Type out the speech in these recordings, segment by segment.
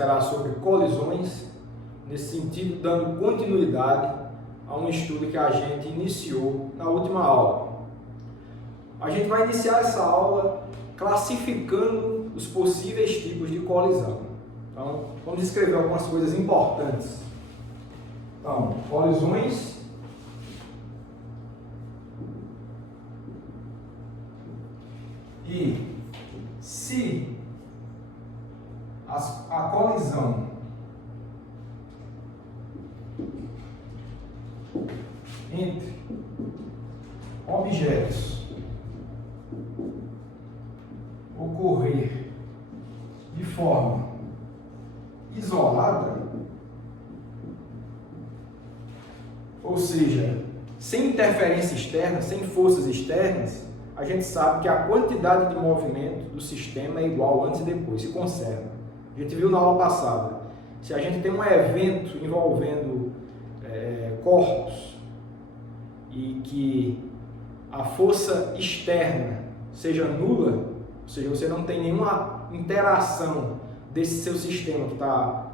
será sobre colisões, nesse sentido, dando continuidade a um estudo que a gente iniciou na última aula. A gente vai iniciar essa aula classificando os possíveis tipos de colisão. Então, vamos descrever algumas coisas importantes. Então, colisões e se a colisão entre objetos ocorrer de forma isolada, ou seja, sem interferência externa, sem forças externas, a gente sabe que a quantidade de movimento do sistema é igual antes e depois, se conserva. A gente viu na aula passada, se a gente tem um evento envolvendo corpos e que a força externa seja nula, ou seja, você não tem nenhuma interação desse seu sistema que está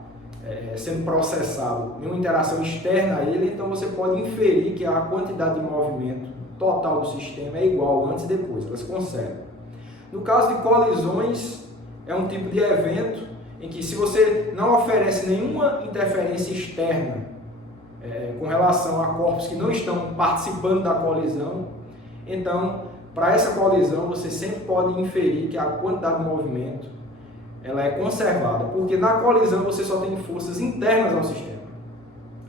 sendo processado, nenhuma interação externa a ele, então você pode inferir que a quantidade de movimento total do sistema é igual antes e depois, elas conservam. No caso de colisões, é um tipo de evento em que, se você não oferece nenhuma interferência externa com relação a corpos que não estão participando da colisão, então, para essa colisão, você sempre pode inferir que a quantidade de movimento ela é conservada, porque na colisão você só tem forças internas ao sistema.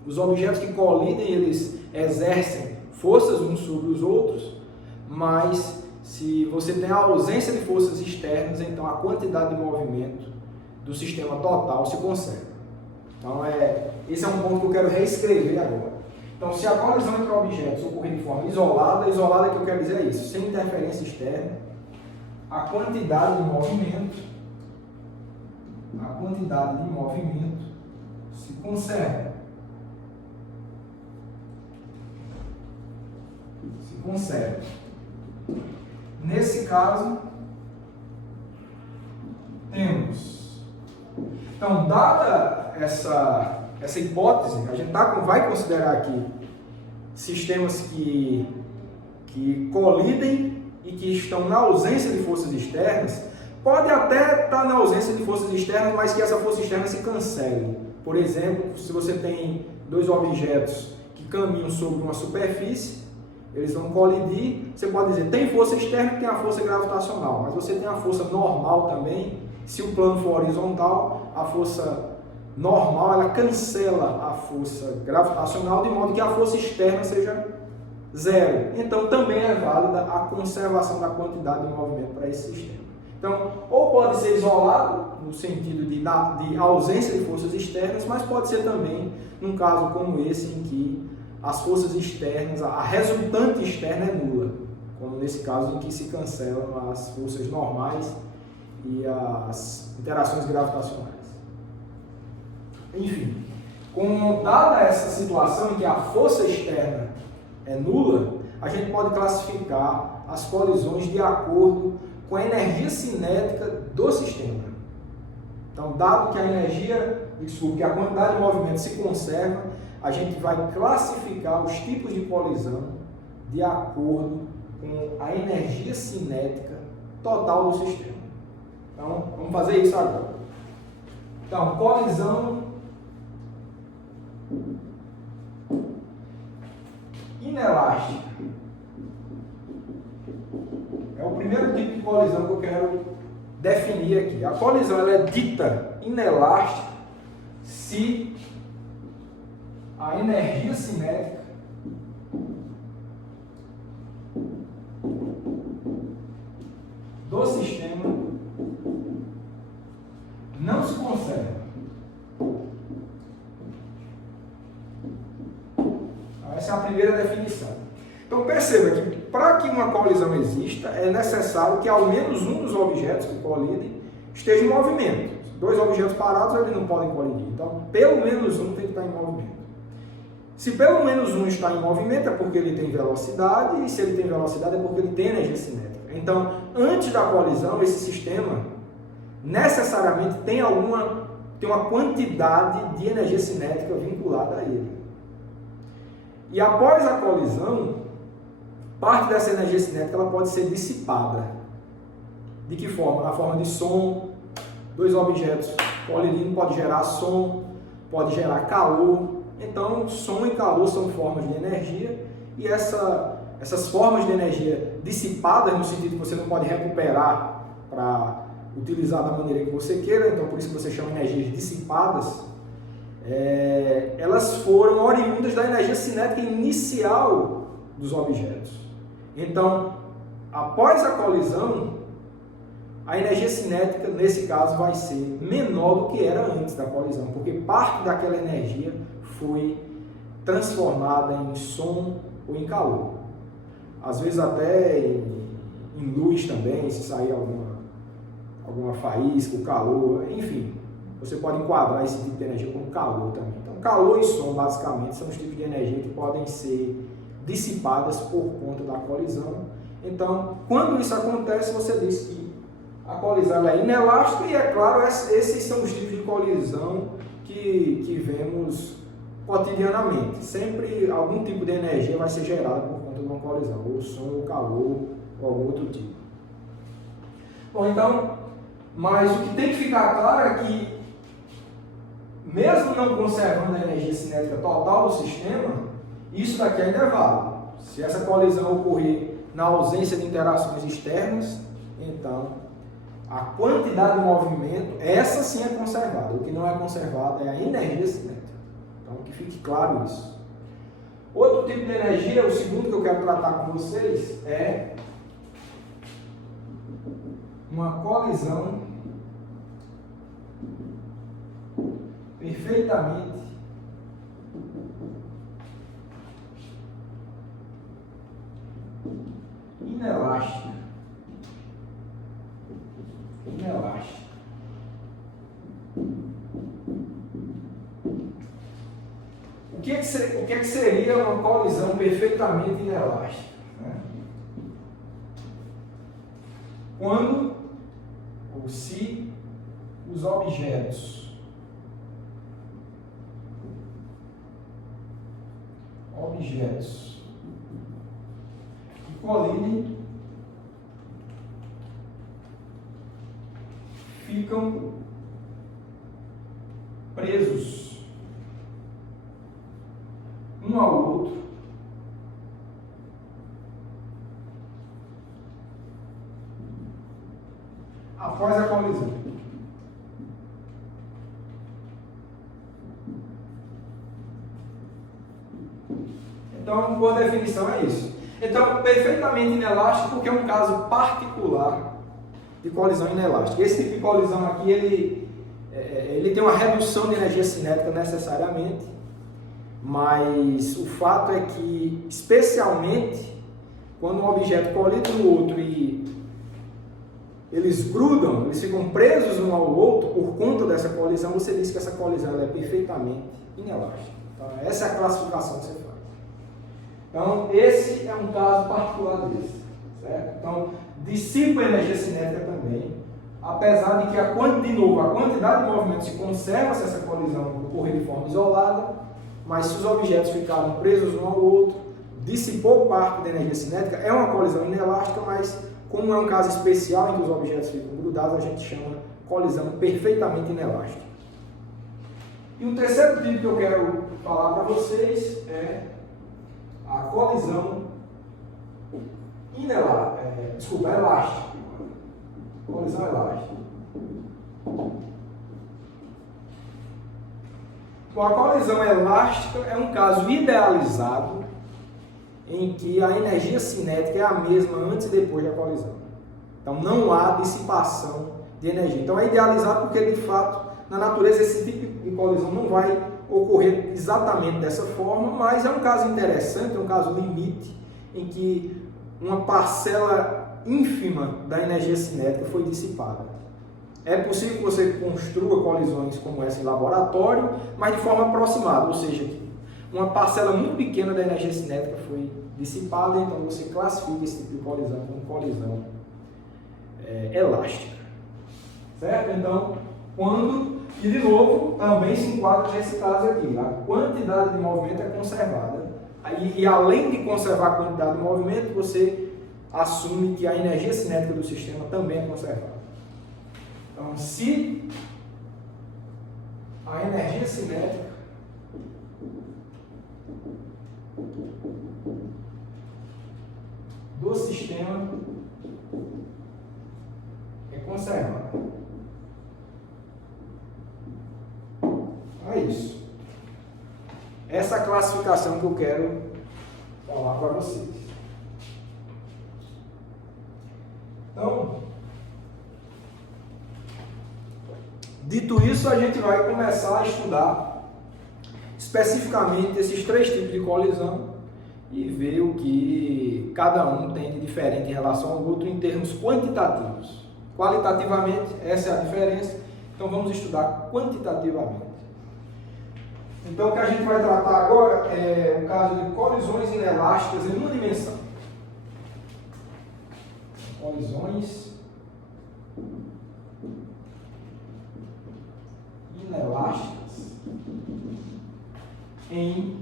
Os objetos que colidem, eles exercem forças uns sobre os outros, mas se você tem a ausência de forças externas, então a quantidade de movimento do sistema total se conserva. Então, esse é um ponto que eu quero reescrever agora. Então, se a colisão entre objetos ocorrer de forma isolada que eu quero dizer é isso, sem interferência externa, a quantidade de movimento se conserva. Nesse caso, temos. Então, dada essa hipótese, a gente vai considerar aqui sistemas que colidem e que estão na ausência de forças externas. Pode até estar na ausência de forças externas, mas que essa força externa se cancele. Por exemplo, se você tem dois objetos que caminham sobre uma superfície, eles vão colidir, você pode dizer, tem força externa e tem a força gravitacional, mas você tem a força normal também. Se o plano for horizontal, a força normal ela cancela a força gravitacional, de modo que a força externa seja zero. Então também é válida a conservação da quantidade de movimento para esse sistema. Então, ou pode ser isolado, no sentido de ausência de forças externas, mas pode ser também num caso como esse, em que as forças externas, a resultante externa é nula, como nesse caso em que se cancelam as forças normais e as interações gravitacionais. Enfim, dada essa situação em que a força externa é nula, a gente pode classificar as colisões de acordo com a energia cinética do sistema. Então, dado que que a quantidade de movimento se conserva, a gente vai classificar os tipos de colisão de acordo com a energia cinética total do sistema. Então, vamos fazer isso agora. Então, colisão inelástica. É o primeiro tipo de colisão que eu quero definir aqui. A colisão ela é dita inelástica se a energia cinética do sistema não se conserva. Essa é a primeira definição. Então perceba que para que uma colisão exista, é necessário que ao menos um dos objetos que colidem esteja em movimento. Dois objetos parados, eles não podem colidir. Então, pelo menos um tem que estar em movimento. Se pelo menos um está em movimento, é porque ele tem velocidade, e se ele tem velocidade, é porque ele tem energia cinética. Então, antes da colisão, esse sistema necessariamente tem alguma tem uma quantidade de energia cinética vinculada a ele. E após a colisão, parte dessa energia cinética ela pode ser dissipada. De que forma? Na forma de som. Dois objetos colidindo pode gerar som, pode gerar calor. Então, som e calor são formas de energia, e essas formas de energia dissipadas, no sentido que você não pode recuperar para utilizar da maneira que você queira, então por isso que você chama de energias dissipadas, elas foram oriundas da energia cinética inicial dos objetos. Então, após a colisão, a energia cinética, nesse caso, vai ser menor do que era antes da colisão, porque parte daquela energia foi transformada em som ou em calor. Às vezes até em luz também, se sair alguma faísca, o calor, enfim. Você pode enquadrar esse tipo de energia como calor também. Então, calor e som, basicamente, são os tipos de energia que podem ser dissipadas por conta da colisão. Então, quando isso acontece, você diz que a colisão é inelástica e, é claro, esses são os tipos de colisão que vemos cotidianamente. Sempre algum tipo de energia vai ser gerada por conta de uma colisão, ou som, ou calor, ou algum outro tipo. Bom, então, mas o que tem que ficar claro é que, mesmo não conservando a energia cinética total do sistema, isso daqui ainda é válido. Se essa colisão ocorrer na ausência de interações externas, então a quantidade de movimento, essa sim é conservada. O que não é conservado é a energia cinética. Então, que fique claro isso. Outro tipo de energia, o segundo que eu quero tratar com vocês, é uma colisão perfeitamente inelástica. O que é que seria uma colisão perfeitamente inelástica? Né? Quando ou se os objetos que colidem ficam presos um ao outro após a colisão. Então, por definição, é isso. Então, perfeitamente inelástico, porque é um caso particular de colisão inelástica. Esse tipo de colisão aqui, ele tem uma redução de energia cinética necessariamente, mas o fato é que, especialmente, quando um objeto colide no outro e eles grudam, eles ficam presos um ao outro por conta dessa colisão, você diz que essa colisão ela é perfeitamente inelástica. Então, essa é a classificação que você faz. Então, esse é um caso particular desse, certo? Então, dissipa a energia cinética também, apesar de que a quantidade de movimento se conserva se essa colisão ocorrer de forma isolada, mas se os objetos ficaram presos um ao outro, dissipou parte da energia cinética, é uma colisão inelástica, mas como é um caso especial em que os objetos ficam grudados, a gente chama colisão perfeitamente inelástica. E o terceiro tipo que eu quero falar para vocês é a colisão elástica. Colisão elástica. Bom, a colisão elástica é um caso idealizado em que a energia cinética é a mesma antes e depois da colisão. Então não há dissipação de energia. Então é idealizado porque, de fato, na natureza esse tipo de colisão não vai ocorrer exatamente dessa forma, mas é um caso interessante, é um caso limite, em que uma parcela ínfima da energia cinética foi dissipada. É possível que você construa colisões como essa em laboratório, mas de forma aproximada, ou seja, uma parcela muito pequena da energia cinética foi dissipada, então você classifica esse tipo de colisão como colisão elástica. Certo? Então, Quando, e de novo, também se enquadra nesse caso aqui, a quantidade de movimento é conservada. E além de conservar a quantidade de movimento, você assume que a energia cinética do sistema também é conservada. Então, se a energia cinética do sistema é conservada. É isso. Essa é a classificação que eu quero falar para vocês. Então, dito isso, a gente vai começar a estudar especificamente esses três tipos de colisão e ver o que cada um tem de diferente em relação ao outro em termos quantitativos. Qualitativamente, essa é a diferença, então vamos estudar quantitativamente. Então, o que a gente vai tratar agora é o caso de colisões inelásticas em uma dimensão. Colisões inelásticas em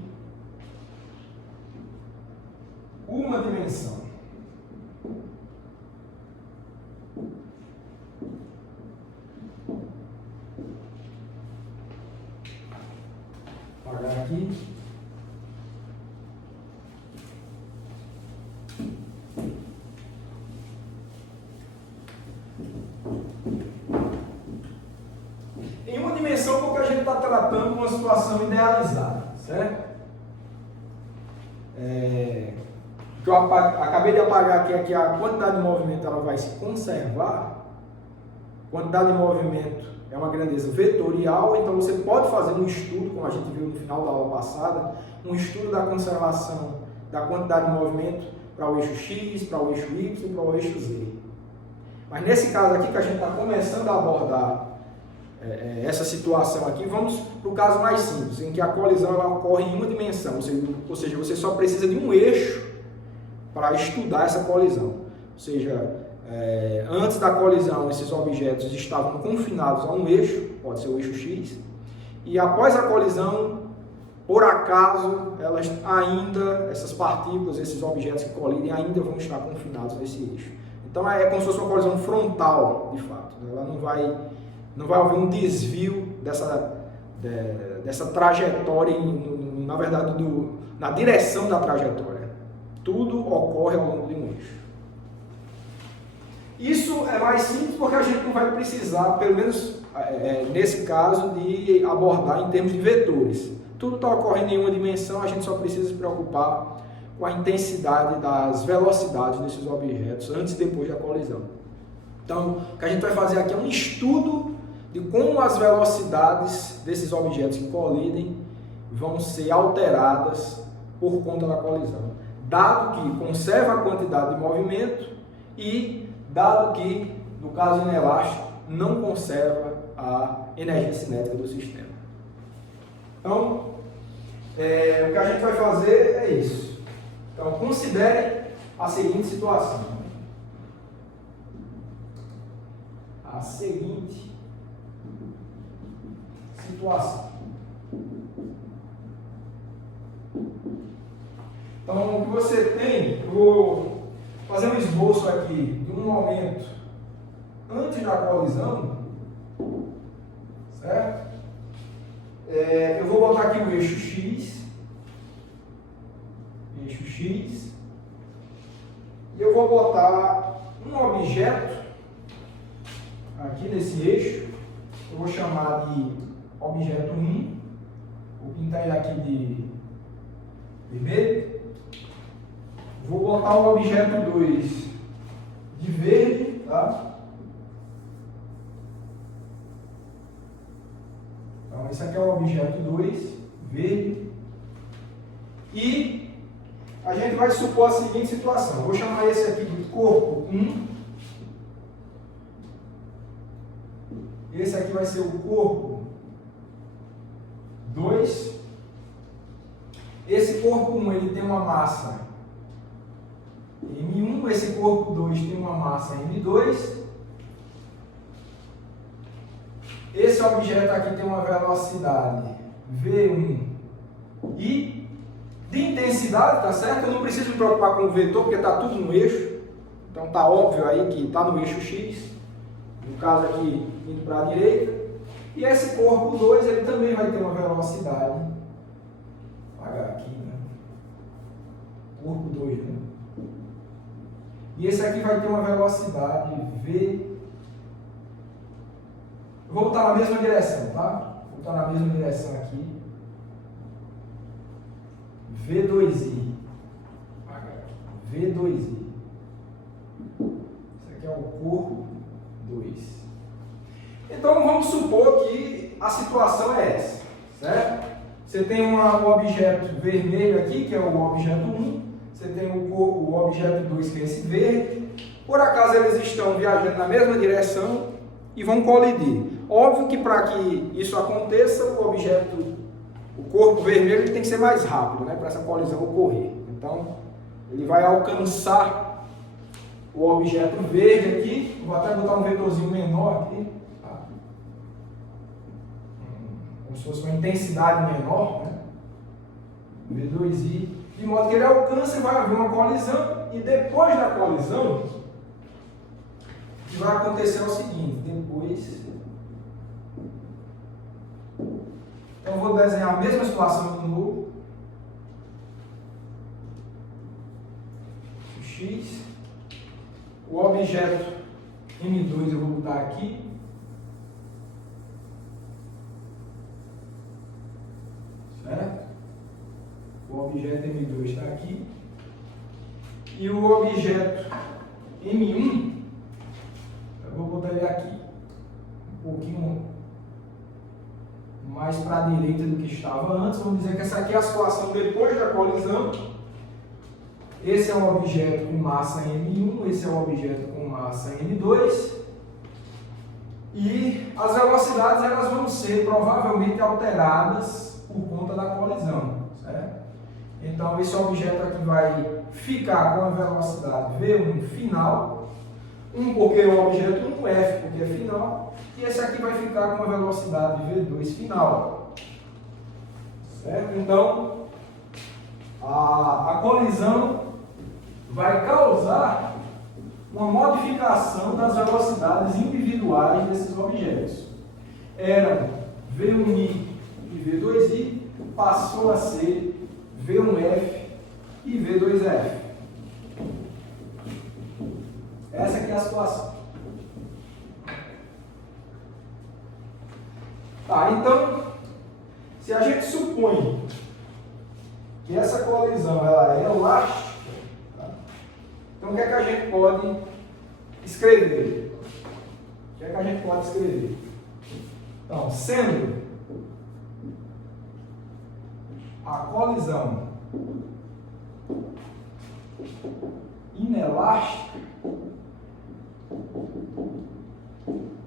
uma dimensão. Vou apagar aqui. Em uma dimensão, porque a gente está tratando uma situação idealizada, certo? Que eu acabei de apagar aqui é que a quantidade de movimento ela vai se conservar. Quantidade de movimento é uma grandeza vetorial, então você pode fazer um estudo, como a gente viu no final da aula passada, um estudo da conservação da quantidade de movimento para o eixo X, para o eixo Y e para o eixo Z. Mas nesse caso aqui que a gente está começando a abordar essa situação aqui, vamos para o caso mais simples, em que a colisão ela ocorre em uma dimensão, ou seja, você só precisa de um eixo para estudar essa colisão. Ou seja, antes da colisão, esses objetos estavam confinados a um eixo, pode ser o eixo X, e após a colisão, por acaso, essas partículas, esses objetos que colidem, ainda vão estar confinados nesse eixo. Então é como se fosse uma colisão frontal, de fato. Ela não vai haver um desvio dessa trajetória, na verdade, na direção da trajetória. Tudo ocorre ao longo de um eixo. Isso é mais simples porque a gente não vai precisar, pelo menos nesse caso, de abordar em termos de vetores. Tudo está ocorrendo em uma dimensão, a gente só precisa se preocupar com a intensidade das velocidades desses objetos antes e depois da colisão. Então, o que a gente vai fazer aqui é um estudo de como as velocidades desses objetos que colidem vão ser alteradas por conta da colisão, dado que conserva a quantidade de movimento e dado que, no caso inelástico, não conserva a energia cinética do sistema. Então, o que a gente vai fazer é isso. Então, considere a seguinte situação. A seguinte situação. Então, o que você tem, eu vou fazer um esboço aqui de um momento antes da colisão, certo? Eu vou botar aqui o eixo X, e eu vou botar um objeto aqui nesse eixo, eu vou chamar de objeto 1, vou pintar ele aqui de vermelho, vou botar o objeto 2 de verde, tá? Então, esse aqui é o objeto 2, verde, e a gente vai supor a seguinte situação. Eu vou chamar esse aqui de corpo 1. Esse aqui vai ser o corpo 2. Esse corpo 1 ele tem uma massa M1. Esse corpo 2 tem uma massa M2. esse objeto aqui tem uma velocidade V1 e de intensidade, tá certo? Eu não preciso me preocupar com o vetor, porque está tudo no eixo. Então tá óbvio aí que está no eixo X, no caso aqui indo para a direita. E esse corpo 2, ele também vai ter uma velocidade, vou apagar aqui, né? Corpo 2, né? E esse aqui vai ter uma velocidade V. Eu vou botar na mesma direção, tá? Vou botar na mesma direção aqui. V2i. V2i. Esse aqui é o corpo 2. Então vamos supor que a situação é essa, certo? Você tem um objeto vermelho aqui, que é o objeto 1. Você tem o objeto 2, que é esse verde. Por acaso eles estão viajando na mesma direção e vão colidir. Óbvio que para que isso aconteça, o corpo vermelho tem que ser mais rápido, né, para essa colisão ocorrer. Então, ele vai alcançar o objeto verde aqui. Vou até botar um vetorzinho menor aqui, tá? Como se fosse uma intensidade menor, né? V2i, de modo que ele alcança e vai haver uma colisão. E depois da colisão, o que vai acontecer é o seguinte: então eu vou desenhar a mesma situação de novo. X. O objeto M2 eu vou botar aqui. Certo? O objeto M2 está aqui. E o objeto M1, eu vou botar ele aqui. Um pouquinho mais para a direita do que estava antes. Vamos dizer que essa aqui é a situação depois da colisão. Esse é um objeto com massa M1, esse é um objeto com massa M2. E as velocidades elas vão ser provavelmente alteradas por conta da colisão, certo? Então esse objeto aqui vai ficar com a velocidade V1 final, 1 porque é o objeto 1, F porque é final, e esse aqui vai ficar com a velocidade V2 final, certo? Então a colisão vai causar uma modificação das velocidades individuais desses objetos. Eram V1i e V2i, passou a ser V1f e V2f. Essa aqui é a situação. Tá, então, se a gente supõe que essa colisão ela é elástica, tá? Então o que é que a gente pode escrever? O que é que a gente pode escrever? Então, sendo a colisão inelástica,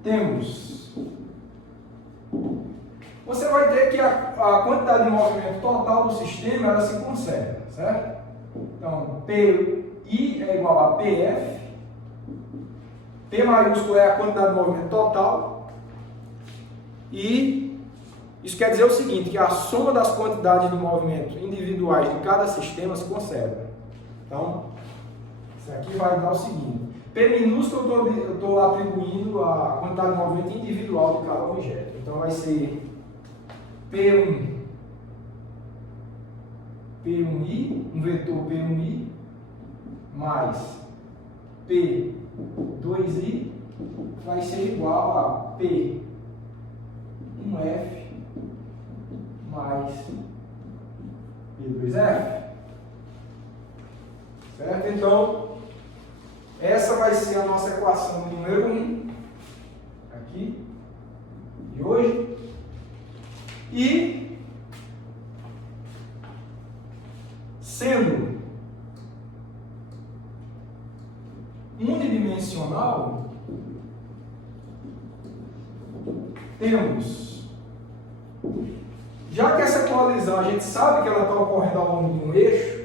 temos, você vai ter que a quantidade de movimento total do sistema ela se conserva, certo? Então, PI é igual a PF, P maiúsculo é a quantidade de movimento total, e isso quer dizer o seguinte, que a soma das quantidades de movimento individuais de cada sistema se conserva. Então, isso aqui vai dar o seguinte, P minúsculo eu estou atribuindo a quantidade de movimento individual de cada objeto. Então vai ser P1i, um vetor P1i, mais P2i, vai ser igual a P1f mais P2f. Certo? Então, essa vai ser a nossa equação número 1, aqui, de hoje. E, sendo unidimensional, temos, já que essa colisão a gente sabe que ela está ocorrendo ao longo de um eixo,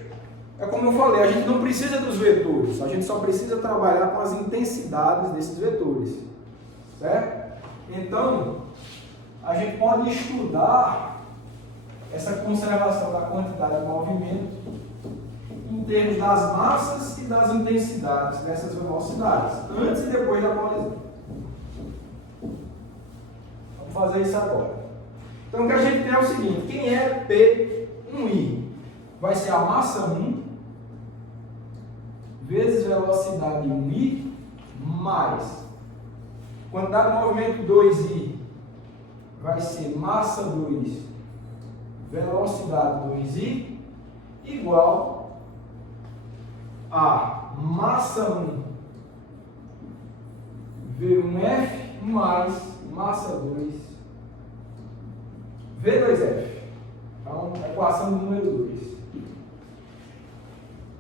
é como eu falei, a gente não precisa dos vetores, a gente só precisa trabalhar com as intensidades desses vetores, certo? Então, a gente pode estudar essa conservação da quantidade de movimento em termos das massas e das intensidades dessas velocidades, antes e depois da colisão. Vamos fazer isso agora. Então, o que a gente tem é o seguinte: quem é P1i? Vai ser a massa 1 vezes velocidade 1i mais quantidade de movimento 2i, vai ser massa 2 velocidade 2i igual a massa 1 V1F mais massa 2 V2F. Então, equação do número 2.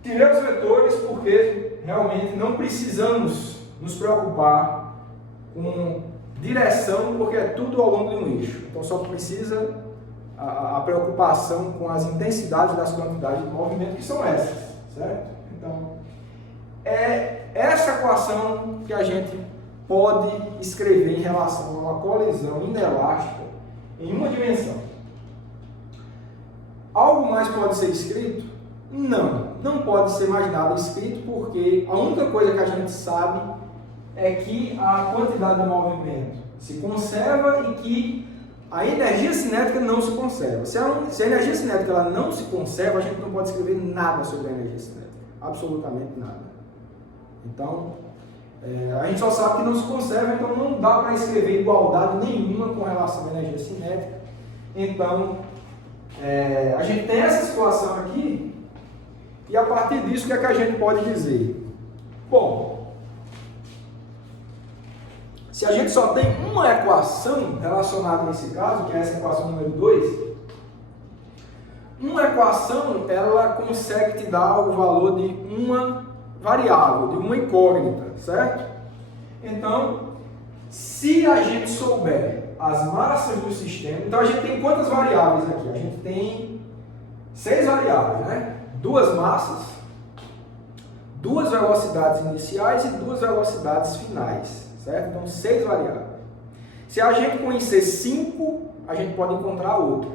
Tirei os vetores porque realmente não precisamos nos preocupar com direção, porque é tudo ao longo de um eixo. Então só precisa a preocupação com as intensidades das quantidades de movimento, que são essas, certo? Então, é essa equação que a gente pode escrever em relação a uma colisão inelástica em uma dimensão. Algo mais pode ser escrito? Não pode ser mais nada escrito, porque a única coisa que a gente sabe é que a quantidade de movimento se conserva e que a energia cinética não se conserva. Se a energia cinética ela não se conserva, a gente não pode escrever nada sobre a energia cinética. Absolutamente nada. Então, a gente só sabe que não se conserva, então não dá para escrever igualdade nenhuma com relação à energia cinética. Então, a gente tem essa situação aqui, e a partir disso, o que é que a gente pode dizer? Bom, se a gente só tem uma equação relacionada nesse caso, que é essa equação número 2, uma equação ela consegue te dar o valor de uma variável, de uma incógnita, certo? Então, se a gente souber as massas do sistema, então a gente tem quantas variáveis aqui? A gente tem 6 variáveis, né? 2 massas, 2 velocidades iniciais e 2 velocidades finais, certo? Então, 6 variáveis. Se a gente conhecer 5, a gente pode encontrar outra.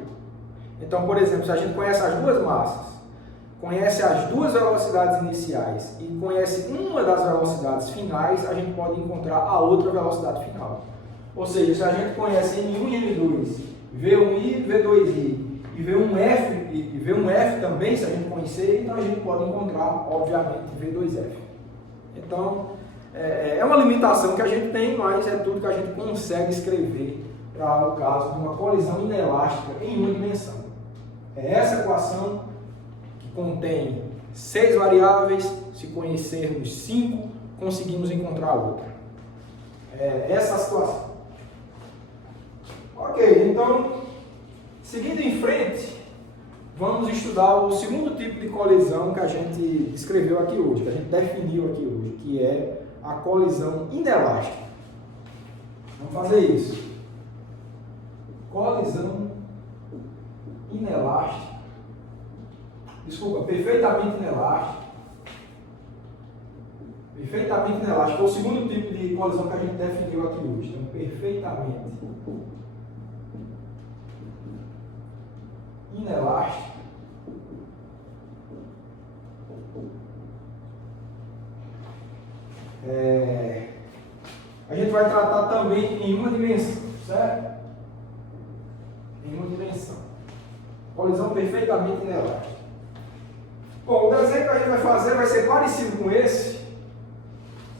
Então, por exemplo, se a gente conhece as 2 massas, conhece as 2 velocidades iniciais e conhece uma das velocidades finais, a gente pode encontrar a outra velocidade final. Ou seja, se a gente conhece M1 e M2, V1i, V2i e V1F também, se a gente conhecer, então a gente pode encontrar, obviamente, V2F. Então, é uma limitação que a gente tem, mas é tudo que a gente consegue escrever para o caso de uma colisão inelástica em uma dimensão. É essa equação que contém 6 variáveis, se conhecermos 5, conseguimos encontrar outra. É essa a situação. Ok, então, seguindo em frente, vamos estudar o segundo tipo de colisão que a gente descreveu aqui hoje, que a gente definiu aqui hoje, que é a colisão inelástica. Vamos fazer isso. Colisão inelástica. Desculpa, perfeitamente inelástica. Perfeitamente inelástica é o segundo tipo de colisão que a gente definiu aqui hoje. Então, perfeitamente inelástica. A gente vai tratar também em uma dimensão, certo? Em uma dimensão. Colisão perfeitamente inelástica. Bom, o desenho que a gente vai fazer vai ser parecido com esse,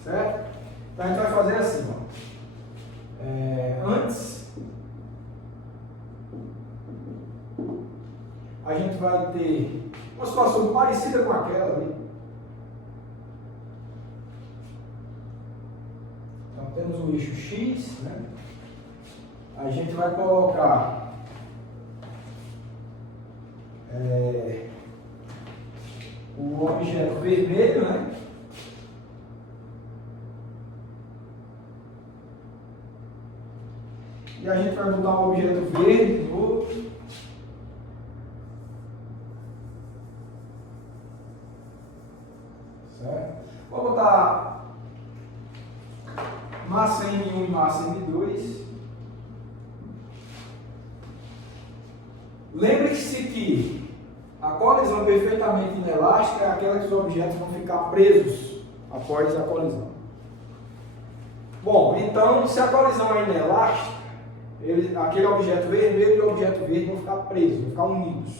certo? Então a gente vai fazer assim, ó. Antes, a gente vai ter uma situação parecida com aquela ali. Então temos o eixo X, né? A gente vai colocar o objeto vermelho, né? E a gente vai botar um objeto verde no outro. Certo? Vou botar massa M1 e massa M2. Lembre-se que a colisão perfeitamente inelástica é aquela que os objetos vão ficar presos após a colisão. Bom, então, se a colisão é inelástica, aquele objeto vermelho e o objeto verde vão ficar presos, vão ficar unidos.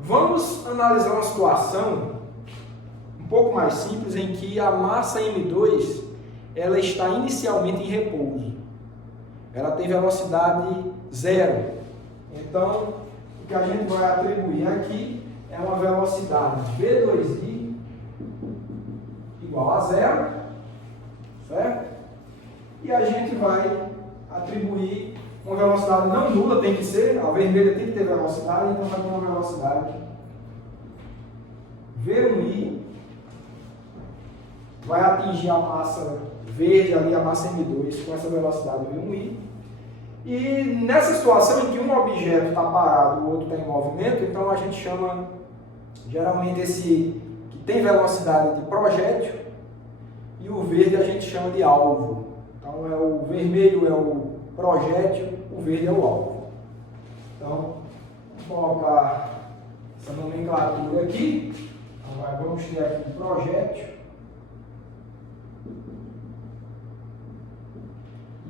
Vamos analisar uma situação um pouco mais simples em que a massa M2 ela está inicialmente em repouso. Ela tem velocidade zero. Então, o que a gente vai atribuir aqui é uma velocidade V2i igual a zero, certo? E a gente vai atribuir uma velocidade não nula, tem que ser, a vermelha tem que ter velocidade, então vai ter uma velocidade V1i, vai atingir a massa verde ali, a massa M2 com essa velocidade V1i. E nessa situação em que um objeto está parado, o outro está em movimento, então a gente chama geralmente esse que tem velocidade de projétil e o verde a gente chama de alvo. Então o vermelho é o projétil, o verde é o alvo. Então vou colocar essa nomenclatura aqui. Então, vamos ter aqui o projétil.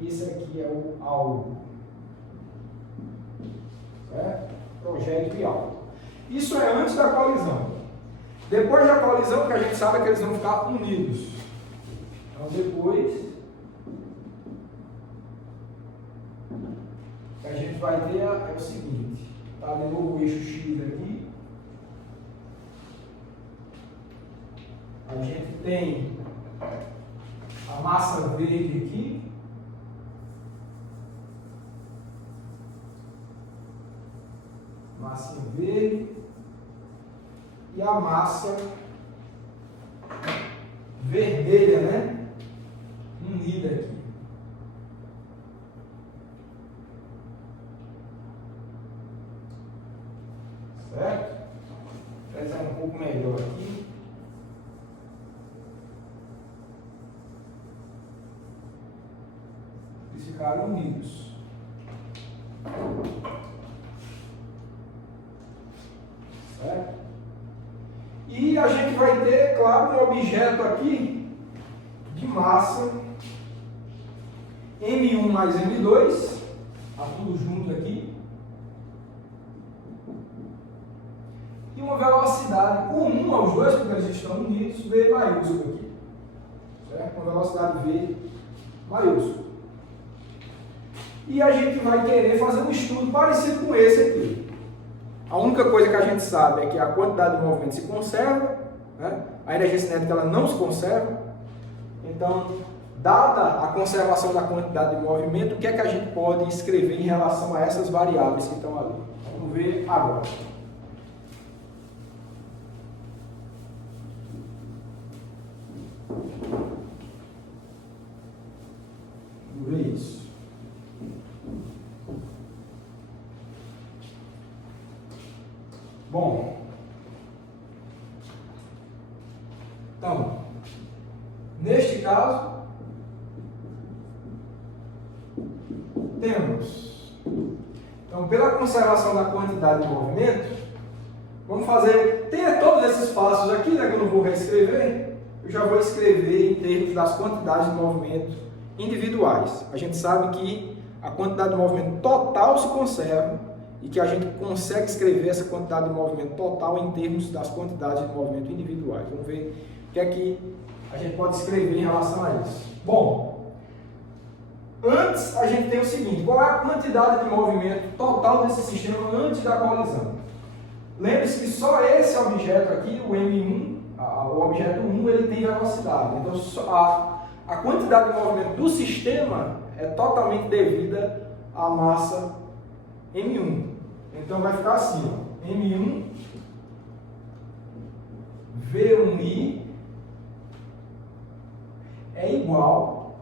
E esse aqui é o alvo. Certo? Projétil e alvo. Isso é antes da colisão. Depois da colisão, o que a gente sabe é que eles vão ficar unidos. Então depois o que a gente vai ter é o seguinte. Tá de novo o eixo X aqui. A gente tem a massa verde aqui. Massa verde. E a massa vermelha, né? Unida aqui. Certo? Vou desenhar um pouco melhor aqui. Eles ficaram unidos. Certo? E a gente vai ter, claro, um objeto aqui de massa M1 mais M2, está tudo junto aqui, e uma velocidade comum aos dois, porque eles estão unidos, V maiúsculo aqui, certo? Uma velocidade V maiúsculo. E a gente vai querer fazer um estudo parecido com esse aqui. A única coisa que a gente sabe é que a quantidade de movimento se conserva, né? A energia cinética ela não se conserva. Então, dada a conservação da quantidade de movimento, o que é que a gente pode escrever em relação a essas variáveis que estão ali? Vamos ver agora. Vamos ver isso. Bom, então, neste caso, temos, então, pela conservação da quantidade de movimento, vamos fazer, tem todos esses passos aqui, né, que eu não vou reescrever, eu já vou escrever em termos das quantidades de movimento individuais. A gente sabe que a quantidade de movimento total se conserva, e que a gente consegue escrever essa quantidade de movimento total em termos das quantidades de movimento individuais. Vamos ver o que é que a gente pode escrever em relação a isso. Bom, antes a gente tem o seguinte, qual é a quantidade de movimento total desse sistema antes da colisão? Lembre-se que só esse objeto aqui, o M1, o objeto 1, ele tem velocidade. Então a quantidade de movimento do sistema é totalmente devida à massa M1. Então vai ficar assim, ó, M1 V1i é igual,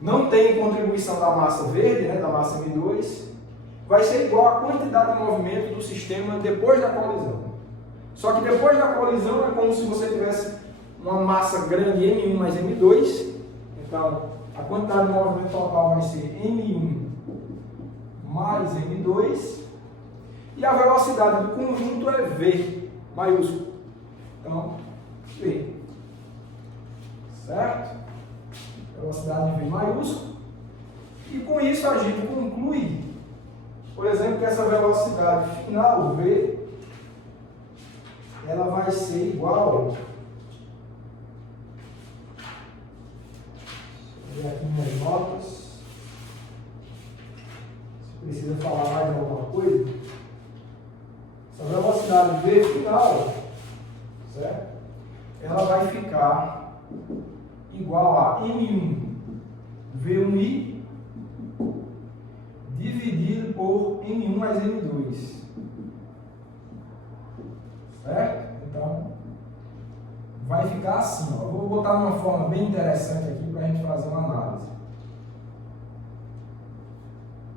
não tem contribuição da massa verde, né, da massa M2, vai ser igual à quantidade de movimento do sistema depois da colisão. Só que depois da colisão é como se você tivesse uma massa grande M1 mais M2, então a quantidade de movimento total vai ser M1 mais M2, e a velocidade do conjunto é V maiúsculo. Então, V. Certo? Velocidade V maiúsculo. E com isso a gente conclui, por exemplo, que essa velocidade final, V, ela vai ser igual, deixa eu ver aqui minhas notas, se precisa falar mais de alguma coisa. Essa velocidade V final, certo? Ela vai ficar igual a M1 V1i dividido por M1 mais M2. Certo? Então, vai ficar assim. Ó. Vou botar de uma forma bem interessante aqui para a gente fazer uma análise.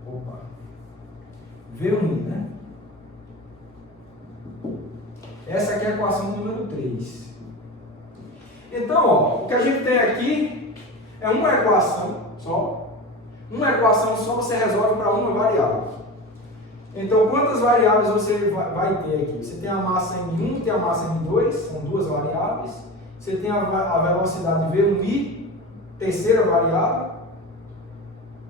Opa. V1i, né? Essa aqui é a equação número 3. Então, ó, o que a gente tem aqui é uma equação só. Uma equação só você resolve para uma variável. Então, quantas variáveis você vai ter aqui? Você tem a massa M1, tem a massa M2, são duas variáveis. Você tem a velocidade V1i, terceira variável.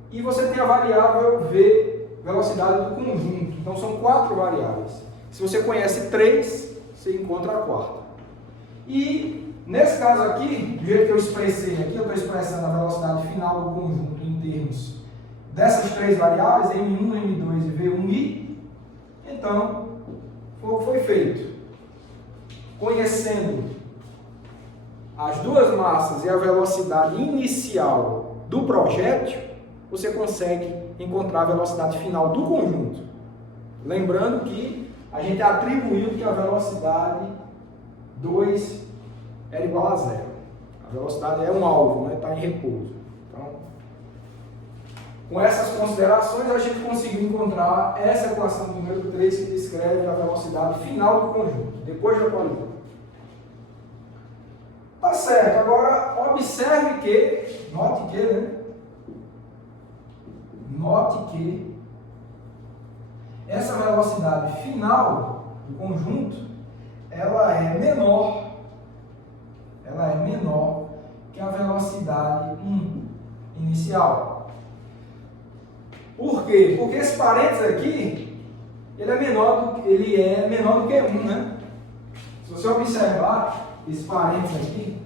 E você tem a variável V, velocidade do conjunto. Então, são 4 variáveis. Se você conhece 3, você encontra a quarta. E, nesse caso aqui, do jeito que eu expressei aqui, eu estou expressando a velocidade final do conjunto em termos dessas 3 variáveis, M1, M2 e V1i. Então, foi o que foi feito. Conhecendo as duas massas e a velocidade inicial do projétil, você consegue encontrar a velocidade final do conjunto. Lembrando que a gente atribuiu que a velocidade 2 era igual a 0. A velocidade é um alvo, né? Está em repouso. Então, com essas considerações, a gente conseguiu encontrar essa equação número 3 que descreve a velocidade final do conjunto, depois da qualidade. Tá certo, agora observe que, note que, né? Note que essa velocidade final do conjunto, ela é menor que a velocidade inicial. Por quê? Porque esse parênteses aqui, ele é menor do que 1, né? Se você observar esse parênteses aqui,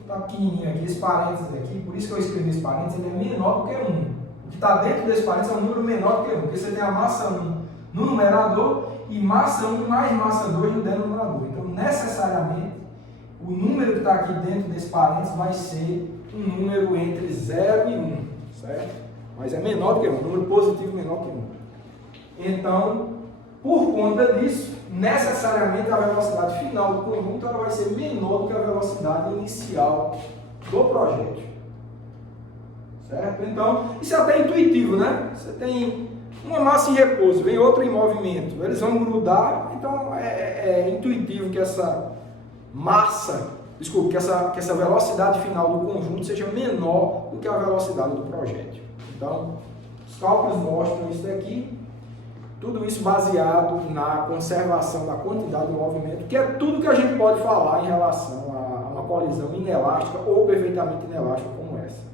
está pequenininho aqui, esse parênteses aqui, por isso que eu escrevi esse parênteses, ele é menor do que 1. O que está dentro desse parênteses é um número menor do que 1, porque você tem a massa 1 no numerador e massa 1 mais massa 2 no denominador. Então, necessariamente, o número que está aqui dentro desse parênteses vai ser um número entre 0 e 1, certo? Mas é menor do que 1, um número positivo menor que 1. Então, por conta disso, necessariamente a velocidade final do conjunto ela vai ser menor do que a velocidade inicial do projétil. Certo? Então, isso é até intuitivo, né? Você tem uma massa em repouso, vem outra em movimento, eles vão grudar, então é intuitivo que essa que essa velocidade final do conjunto seja menor do que a velocidade do projétil. Então, os cálculos mostram isso daqui, tudo isso baseado na conservação da quantidade de movimento, que é tudo que a gente pode falar em relação a uma colisão inelástica ou perfeitamente inelástica como essa.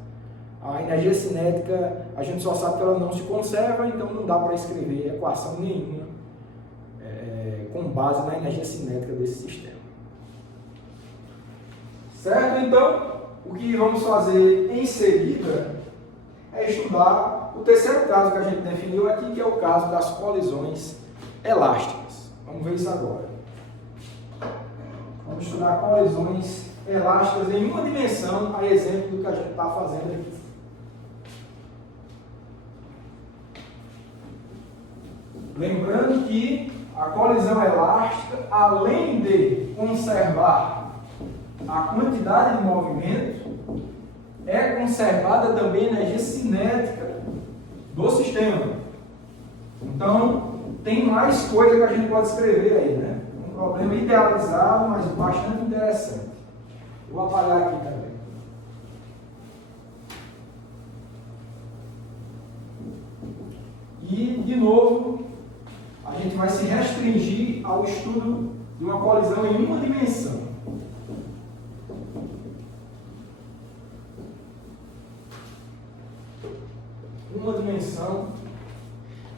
A energia cinética, a gente só sabe que ela não se conserva, então não dá para escrever equação nenhuma com base na energia cinética desse sistema. Certo? Então, o que vamos fazer em seguida é estudar o terceiro caso que a gente definiu aqui, que é o caso das colisões elásticas. Vamos ver isso agora. Vamos estudar colisões elásticas em uma dimensão, a exemplo do que a gente está fazendo aqui. Lembrando que a colisão elástica, além de conservar a quantidade de movimento, é conservada também a energia cinética do sistema. Então, tem mais coisa que a gente pode escrever aí, né? Um problema idealizado, mas bastante interessante. Vou apagar aqui também. E, de novo, a gente vai se restringir ao estudo de uma colisão em uma dimensão. Uma dimensão.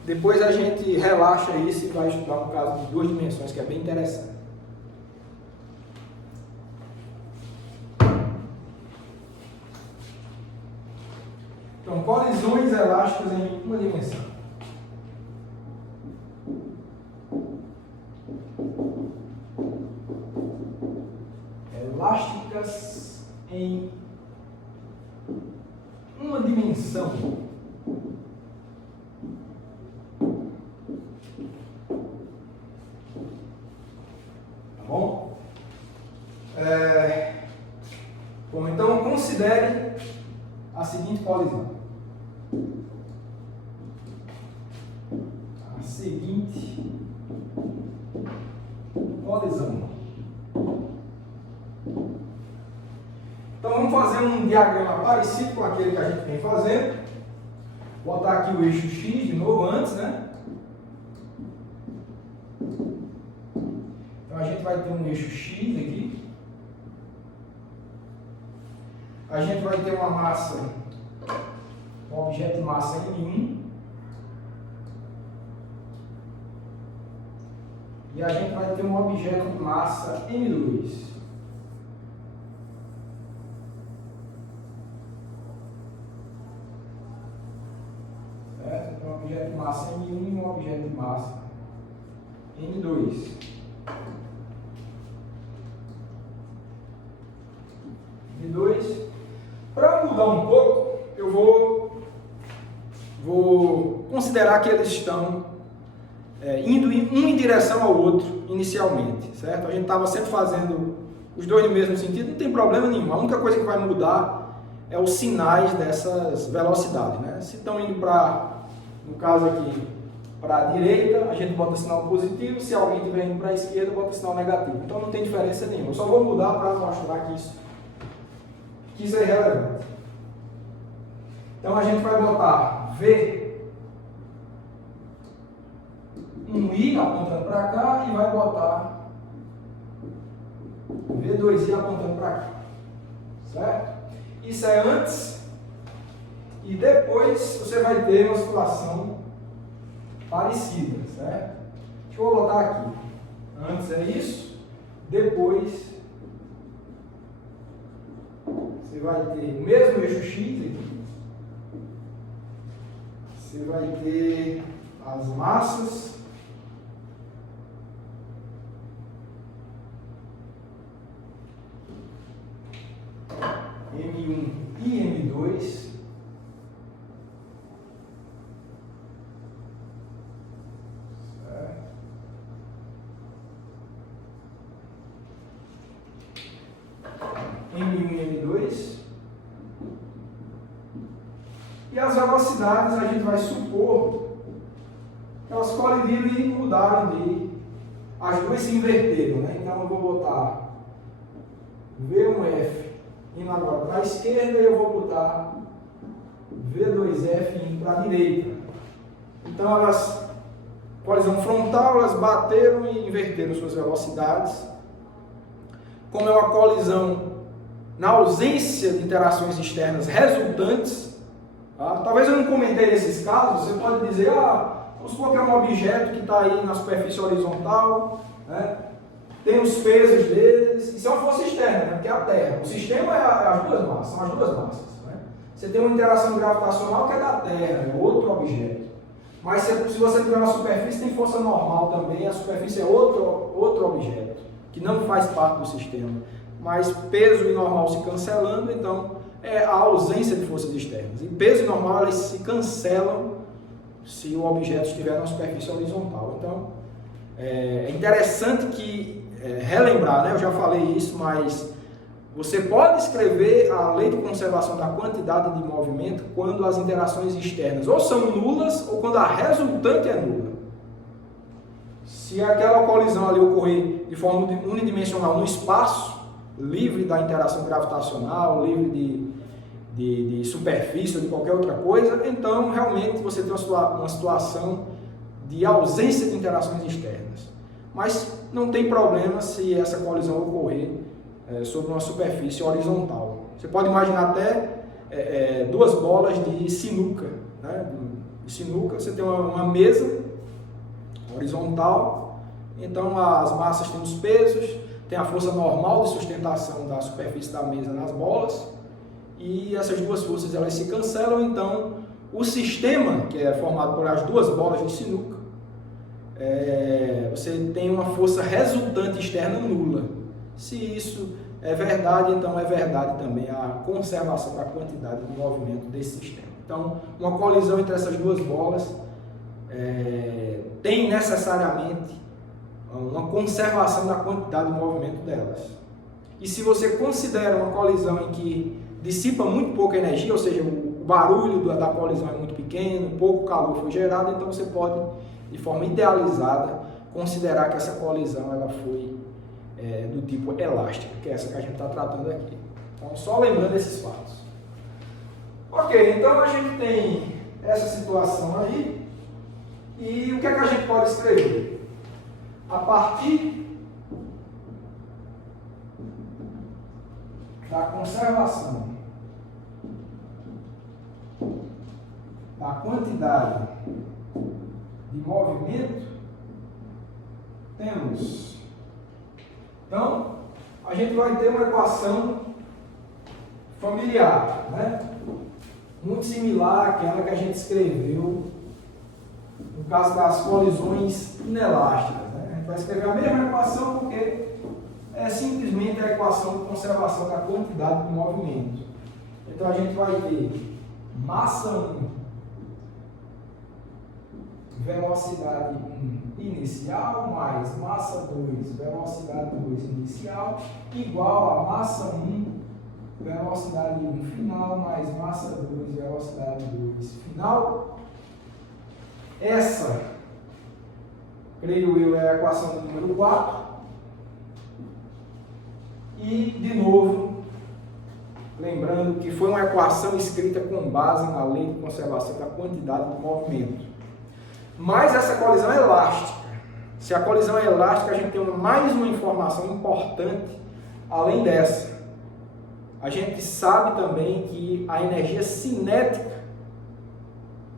Depois a gente relaxa isso e vai estudar um caso de 2 dimensões, que é bem interessante. Então, colisões elásticas em uma dimensão. Elásticas em uma dimensão. Tá bom? Bom, então considere a seguinte colisão. A seguinte colisão. Então vamos fazer um diagrama parecido com aquele que a gente vem fazendo. Vou botar aqui o eixo X de novo antes, né? Então a gente vai ter um eixo X aqui. A gente vai ter uma massa, um objeto de massa M1. E a gente vai ter um objeto de massa M2. Certo? Então, um objeto de massa M1 e um objeto de massa M2. M2. Para mudar um pouco, eu vou considerar que eles estão indo um em direção ao outro inicialmente, certo? A gente estava sempre fazendo os dois no mesmo sentido, não tem problema nenhum. A única coisa que vai mudar é os sinais dessas velocidades, né? Se estão indo para, no caso aqui, para a direita, a gente bota sinal positivo. Se alguém estiver indo para a esquerda, bota sinal negativo. Então não tem diferença nenhuma. Eu só vou mudar para mostrar que isso é irrelevante. Então a gente vai botar V, um I apontando para cá, e vai botar V2I apontando para cá. Certo? Isso é antes, e depois você vai ter uma situação parecida, certo? Deixa eu botar aqui. Antes é isso, depois você vai ter o mesmo eixo X aqui. Você vai ter as massas M1 e M2. Certo? M1 e M2. E as velocidades a gente vai supor que elas colidiram e mudaram de... As duas se inverteram, né? Então eu vou botar V1F indo agora para a esquerda, e eu vou botar V2F indo para a direita. Então elas, colisão frontal, elas bateram e inverteram suas velocidades. Como é uma colisão na ausência de interações externas resultantes, tá? Talvez eu não comentei nesses casos, você pode dizer, vamos supor que é um objeto que está aí na superfície horizontal, né? Tem os pesos deles, isso é uma força externa, né? Que é a Terra. O sistema é as duas massas, são as duas massas. Né? Você tem uma interação gravitacional que é da Terra, é outro objeto. Mas se você tiver uma superfície, tem força normal também, a superfície é outro objeto, que não faz parte do sistema. Mas peso e normal se cancelando, então é a ausência de forças externas. E peso e normal, elas se cancelam se o objeto estiver na superfície horizontal. Então, é interessante que relembrar, né? Eu já falei isso, mas você pode escrever a lei de conservação da quantidade de movimento quando as interações externas ou são nulas ou quando a resultante é nula. Se aquela colisão ali ocorrer de forma unidimensional no espaço, livre da interação gravitacional, livre de superfície ou de qualquer outra coisa, então realmente você tem uma situação de ausência de interações externas. Mas não tem problema se essa colisão ocorrer sobre uma superfície horizontal. Você pode imaginar até duas bolas de sinuca. Né? De sinuca, você tem uma mesa horizontal, então as massas têm os pesos, tem a força normal de sustentação da superfície da mesa nas bolas, e essas duas forças elas se cancelam, então o sistema, que é formado por as duas bolas de sinuca, você tem uma força resultante externa nula. Se isso é verdade, então é verdade também a conservação da quantidade de movimento desse sistema. Então, uma colisão entre essas duas bolas tem necessariamente uma conservação da quantidade de movimento delas. E se você considera uma colisão em que dissipa muito pouca energia, ou seja, o barulho da colisão é muito pequeno, pouco calor foi gerado, então você pode, de forma idealizada, considerar que essa colisão ela foi do tipo elástica, que é essa que a gente está tratando aqui. Então, só lembrando esses fatos. Ok, então a gente tem essa situação aí, e o que é que a gente pode escrever? A partir da conservação da quantidade de movimento, temos, então, a gente vai ter uma equação familiar, né? Muito similar àquela que a gente escreveu no caso das colisões inelásticas. Né? A gente vai escrever a mesma equação porque é simplesmente a equação de conservação da quantidade de movimento. Então a gente vai ter massa 1, velocidade 1 inicial, mais massa 2, velocidade 2 inicial, igual a massa 1, velocidade 1 final, mais massa 2, velocidade 2 final. Essa, creio eu, é a equação número 4. E, de novo, lembrando que foi uma equação escrita com base na lei de conservação da quantidade de movimento. Mas essa colisão é elástica. Se a colisão é elástica, a gente tem mais uma informação importante além dessa. A gente sabe também que a energia cinética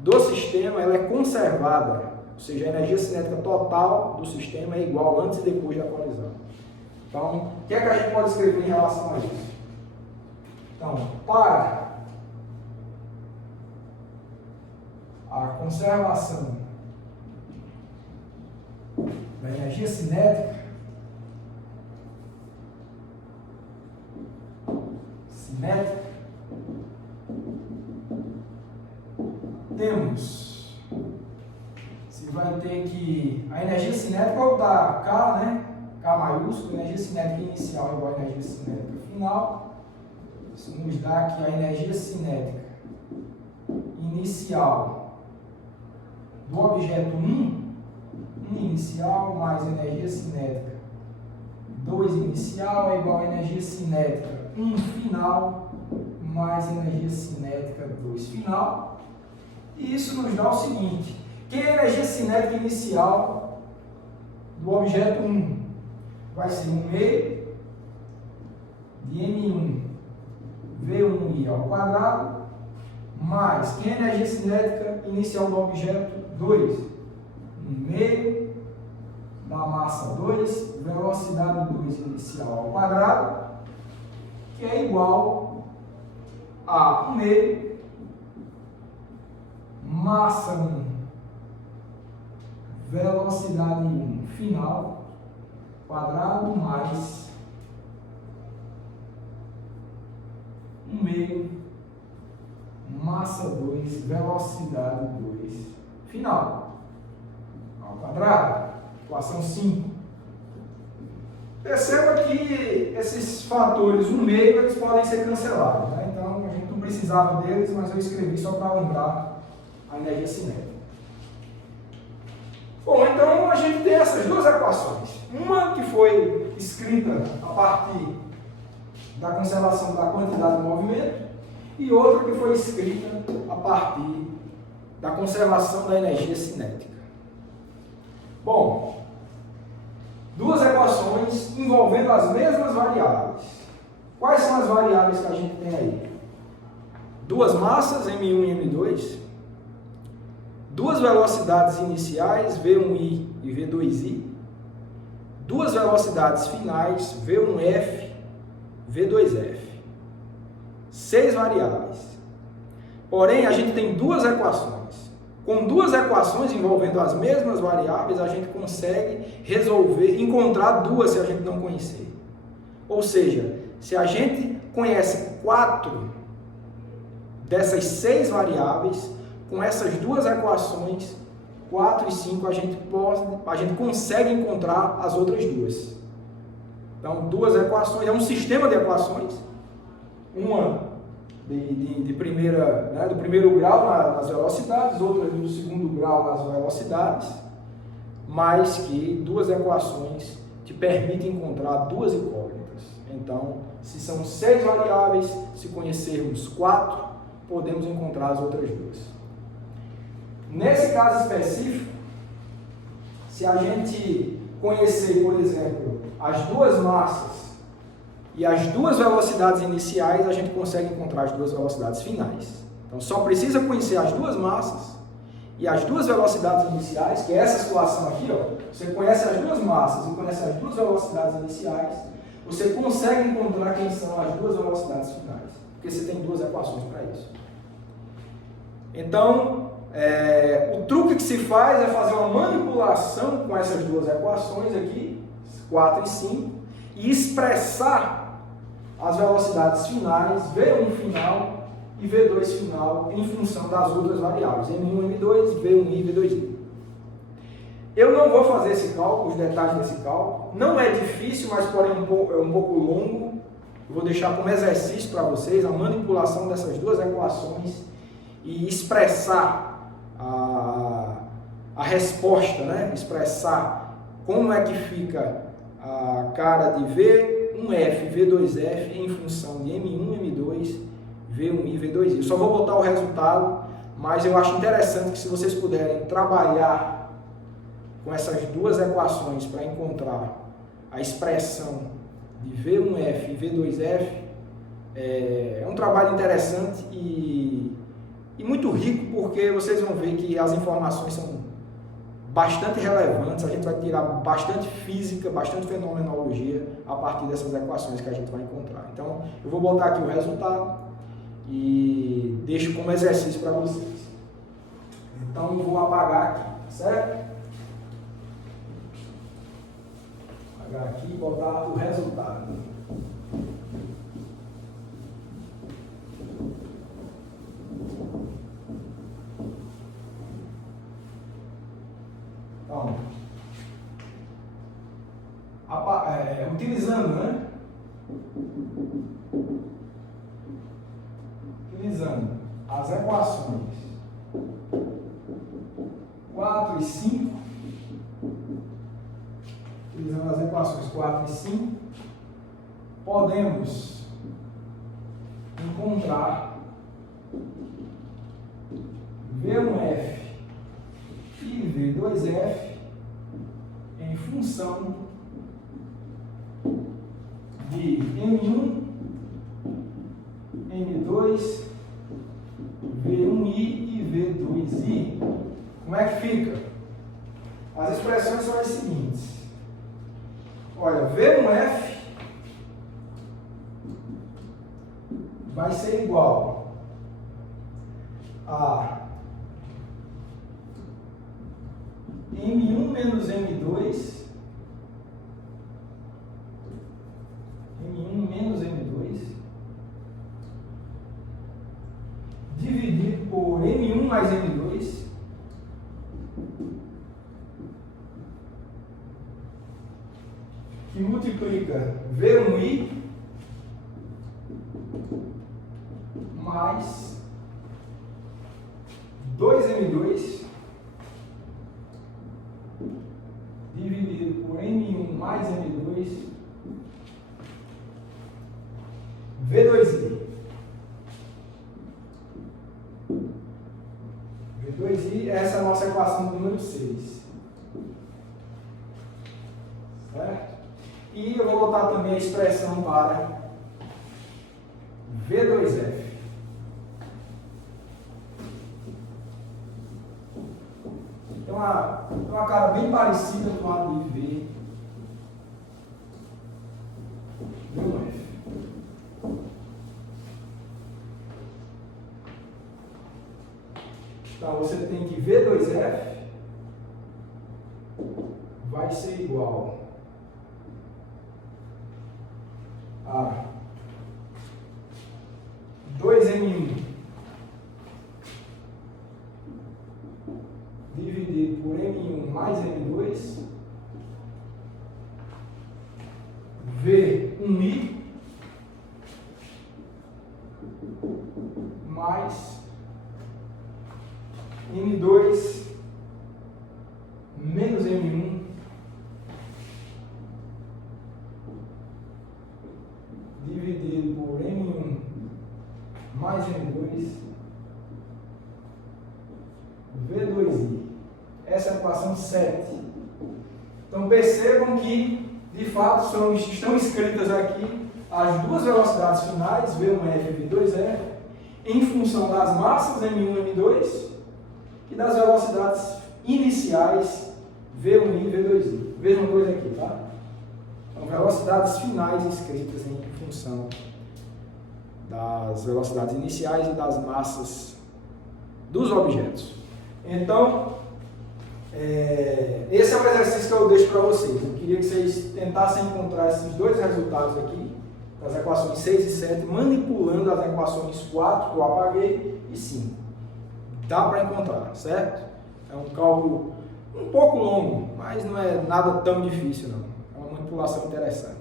do sistema ela é conservada, ou seja, a energia cinética total do sistema é igual antes e depois da colisão. Então, o que é que a gente pode escrever em relação a isso? Então, para a conservação da energia cinética, temos, você vai ter que a energia cinética ou da K, né? K maiúsculo, energia cinética inicial igual a energia cinética final. Isso nos dá que a energia cinética inicial do objeto 1 inicial mais energia cinética 2 inicial é igual a energia cinética 1 final mais energia cinética 2 final. E isso nos dá o seguinte, que a energia cinética inicial do objeto 1 vai ser 1 meio de M1 V1I ao quadrado, mais que a energia cinética inicial do objeto 2, 1 meio da massa 2, velocidade 2 inicial ao quadrado, que é igual a 1 meio massa 1, velocidade 1 final, quadrado, mais 1 meio, massa 2, velocidade 2 final, ao quadrado, equação 5. Perceba que esses fatores 1 meio eles podem ser cancelados, né? Então a gente não precisava deles, mas eu escrevi só para lembrar a energia cinética. Bom, então a gente tem essas duas equações. Uma que foi escrita a partir da conservação da quantidade de movimento e outra que foi escrita a partir da conservação da energia cinética. Bom, duas equações envolvendo as mesmas variáveis. Quais são as variáveis que a gente tem aí? Duas massas, M1 e M2, duas velocidades iniciais, V1i e V2i, duas velocidades finais, V1f, V2f. 6 variáveis. Porém, a gente tem duas equações. Com duas equações envolvendo as mesmas variáveis, a gente consegue resolver, encontrar duas se a gente não conhecer. Ou seja, se a gente conhece 4 dessas 6 variáveis, com essas duas equações, 4 e 5, a gente consegue encontrar as outras duas. Então, duas equações, é um sistema de equações, uma de primeira, né, do primeiro grau nas velocidades, outra do segundo grau nas velocidades, mas que duas equações te permitem encontrar duas incógnitas. Então, se são 6 variáveis, se conhecermos 4, podemos encontrar as outras duas. Nesse caso específico, se a gente conhecer, por exemplo, as duas massas e as duas velocidades iniciais, a gente consegue encontrar as duas velocidades finais. Então, só precisa conhecer as duas massas e as duas velocidades iniciais, que é essa situação aqui, ó. Você conhece as duas massas e conhece as duas velocidades iniciais, você consegue encontrar quem são as duas velocidades finais, porque você tem duas equações para isso. Então, o truque que se faz é fazer uma manipulação com essas duas equações aqui, 4 e 5, e expressar as velocidades finais, V1 final e V2 final, em função das outras variáveis, M1, M2, V1i e V2i. Eu não vou fazer esse cálculo, os detalhes desse cálculo, não é difícil, mas porém é um pouco longo. Eu vou deixar como exercício para vocês a manipulação dessas duas equações e expressar a resposta, né? Expressar como é que fica a cara de V1f, V2f em função de M1, M2, V1i e V2i. Eu só vou botar o resultado, mas eu acho interessante que se vocês puderem trabalhar com essas duas equações para encontrar a expressão de V1f e V2f, é um trabalho interessante e muito rico, porque vocês vão ver que as informações são bastante relevantes, a gente vai tirar bastante física, bastante fenomenologia a partir dessas equações que a gente vai encontrar. Então, eu vou botar aqui o resultado e deixo como exercício para vocês. Então, eu vou apagar aqui, certo? Apagar aqui e botar o resultado. Então, utilizando, né? Utilizando as equações 4 e 5, utilizando as equações 4 e 5, podemos encontrar V1f e V2f em função de M1, M2, V1i e V2i. Como é que fica? As expressões são as seguintes. Olha, V1f vai ser igual a M1 menos M2, M1 menos M2, dividido por M1 mais M2, que multiplica V1i mais 2M2 dividido por M1 mais M2 V2i. E eu vou botar também a expressão para V2F. Tem uma cara bem parecida do lado de V1F. Então, você tem que V2F vai ser igual a 2M1 dividido por M1 mais M2 V1I mais M2 menos M1 dividido por M1 mais M2 V2I. Essa é a equação 7. Então percebam que, de fato, estão escritas aqui as duas velocidades finais, V1F e V2F, em função das massas M1 e M2 e das velocidades iniciais V1I e V2I. Mesma coisa aqui, tá? São velocidades finais escritas em função das velocidades iniciais e das massas dos objetos. Então, esse é o exercício que eu deixo para vocês. Eu queria que vocês tentassem encontrar esses dois resultados aqui, das equações 6 e 7, manipulando as equações 4, que eu apaguei, e 5. Dá para encontrar, certo? É um cálculo um pouco longo, mas não é nada tão difícil, não. É uma manipulação interessante.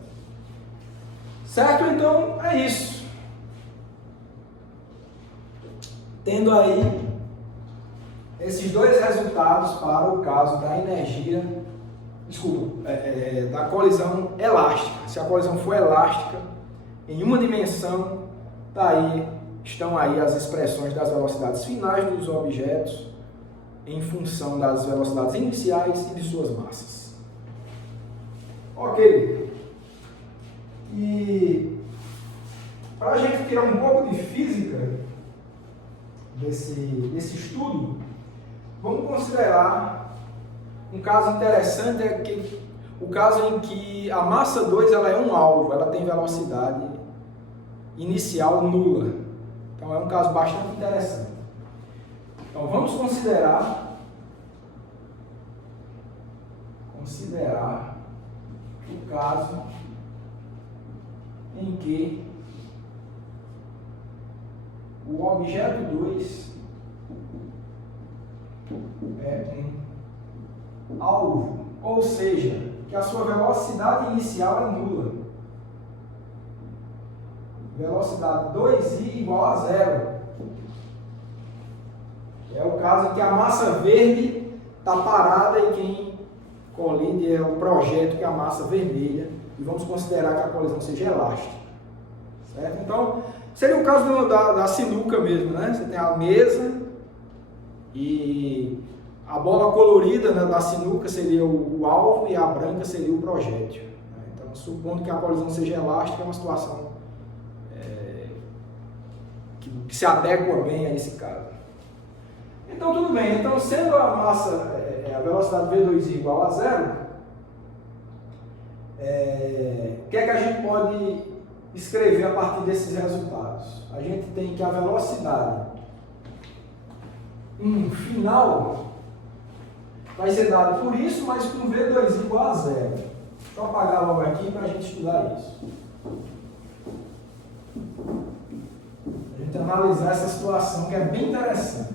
Certo? Então, é isso. Tendo aí esses dois resultados para o caso da energia, da colisão elástica. Se a colisão for elástica, em uma dimensão, estão aí as expressões das velocidades finais dos objetos em função das velocidades iniciais e de suas massas. Ok. E para a gente tirar um pouco de física desse estudo, vamos considerar um caso interessante, o caso em que a massa 2 ela é um alvo, ela tem velocidade inicial nula. Então é um caso bastante interessante. Então vamos considerar o caso em que o objeto 2 é um alvo, ou seja, que a sua velocidade inicial é nula. Velocidade 2i igual a 0. É o caso em que a massa verde está parada e quem colide é o projeto, que é a massa vermelha, e vamos considerar que a colisão seja elástica. Certo? Então, seria o caso da sinuca mesmo, né? Você tem a mesa e a bola colorida, né, da sinuca seria o alvo e a branca seria o projétil. Né? Então, supondo que a colisão seja elástica, é uma situação que se adequa bem a esse caso. Então, tudo bem. Então, sendo a massa, a velocidade V2i igual a 0, o que é que a gente pode escrever a partir desses resultados? A gente tem que a velocidade final vai ser dada por isso, mas com V2i igual a 0. Deixa eu apagar logo aqui para a gente estudar isso. A gente analisar essa situação que é bem interessante.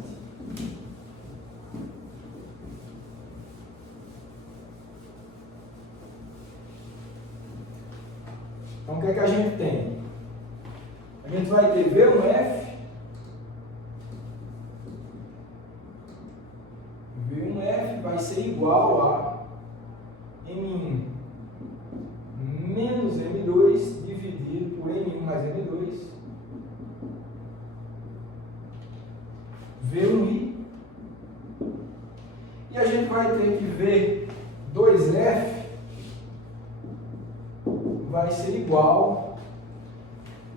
Então, o que é que a gente tem? A gente vai ter V1F. V1F vai ser igual a M1 menos M2 dividido por M1 mais M2 V1I. E a gente vai ter que V2F vai ser igual.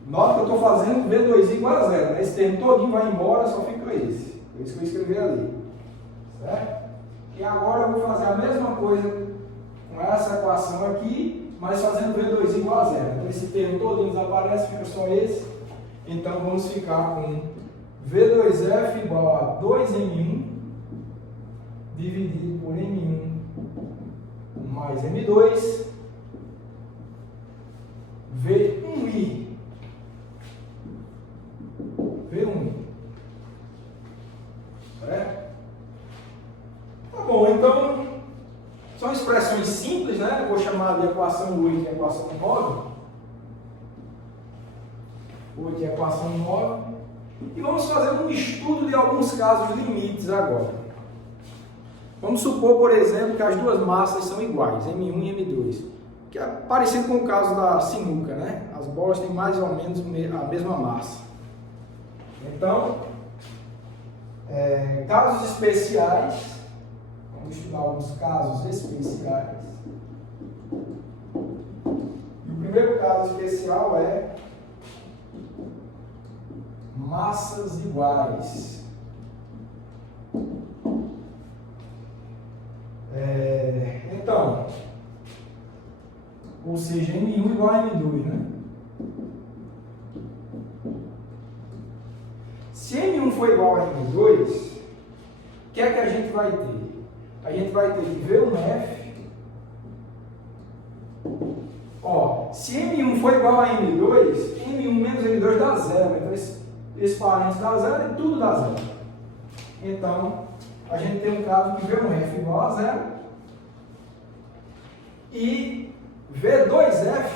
Nota que eu estou fazendo V2i igual a zero, né? Esse termo todinho vai embora, só fica esse. Por isso que eu escrevi ali. Certo? E agora eu vou fazer a mesma coisa com essa equação aqui, mas fazendo V2i igual a zero. Então esse termo todinho desaparece, fica só esse. Então vamos ficar com V2F igual a 2M1 dividido por M1 mais M2 V1i. V1. Certo? Tá bom, então são expressões simples, né? Eu vou chamar de equação 8 e equação 9. 8 e equação 9. E vamos fazer um estudo de alguns casos limites agora. Vamos supor, por exemplo, que as duas massas são iguais, M1 e M2. Que é parecido com o caso da sinuca, né? As bolas têm mais ou menos a mesma massa. Então, casos especiais. Vamos estudar alguns casos especiais. E o primeiro caso especial é massas iguais. Então, ou seja, M1 igual a M2, né? Se M1 for igual a M2, o que é que a gente vai ter? A gente vai ter que V1F. Ó, se M1 for igual a M2, M1 menos M2 dá zero. Então, esse parênteses dá zero e tudo dá zero. Então, a gente tem um caso que V1F igual a zero e V2F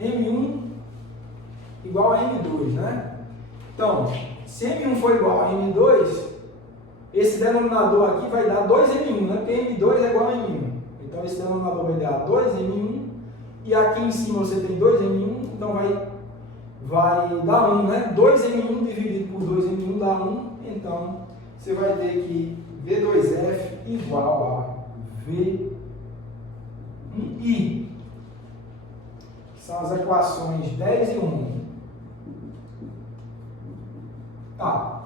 M1 igual a M2, né? Então, se M1 for igual a M2, esse denominador aqui vai dar 2M1, né? Porque M2 é igual a M1. Então, esse denominador vai dar 2M1 e aqui em cima você tem 2M1, então vai dar 1, né? 2M1 dividido por 2M1 dá 1, então você vai ter que V2F igual a V1i. São as equações 10 e 11. Tá.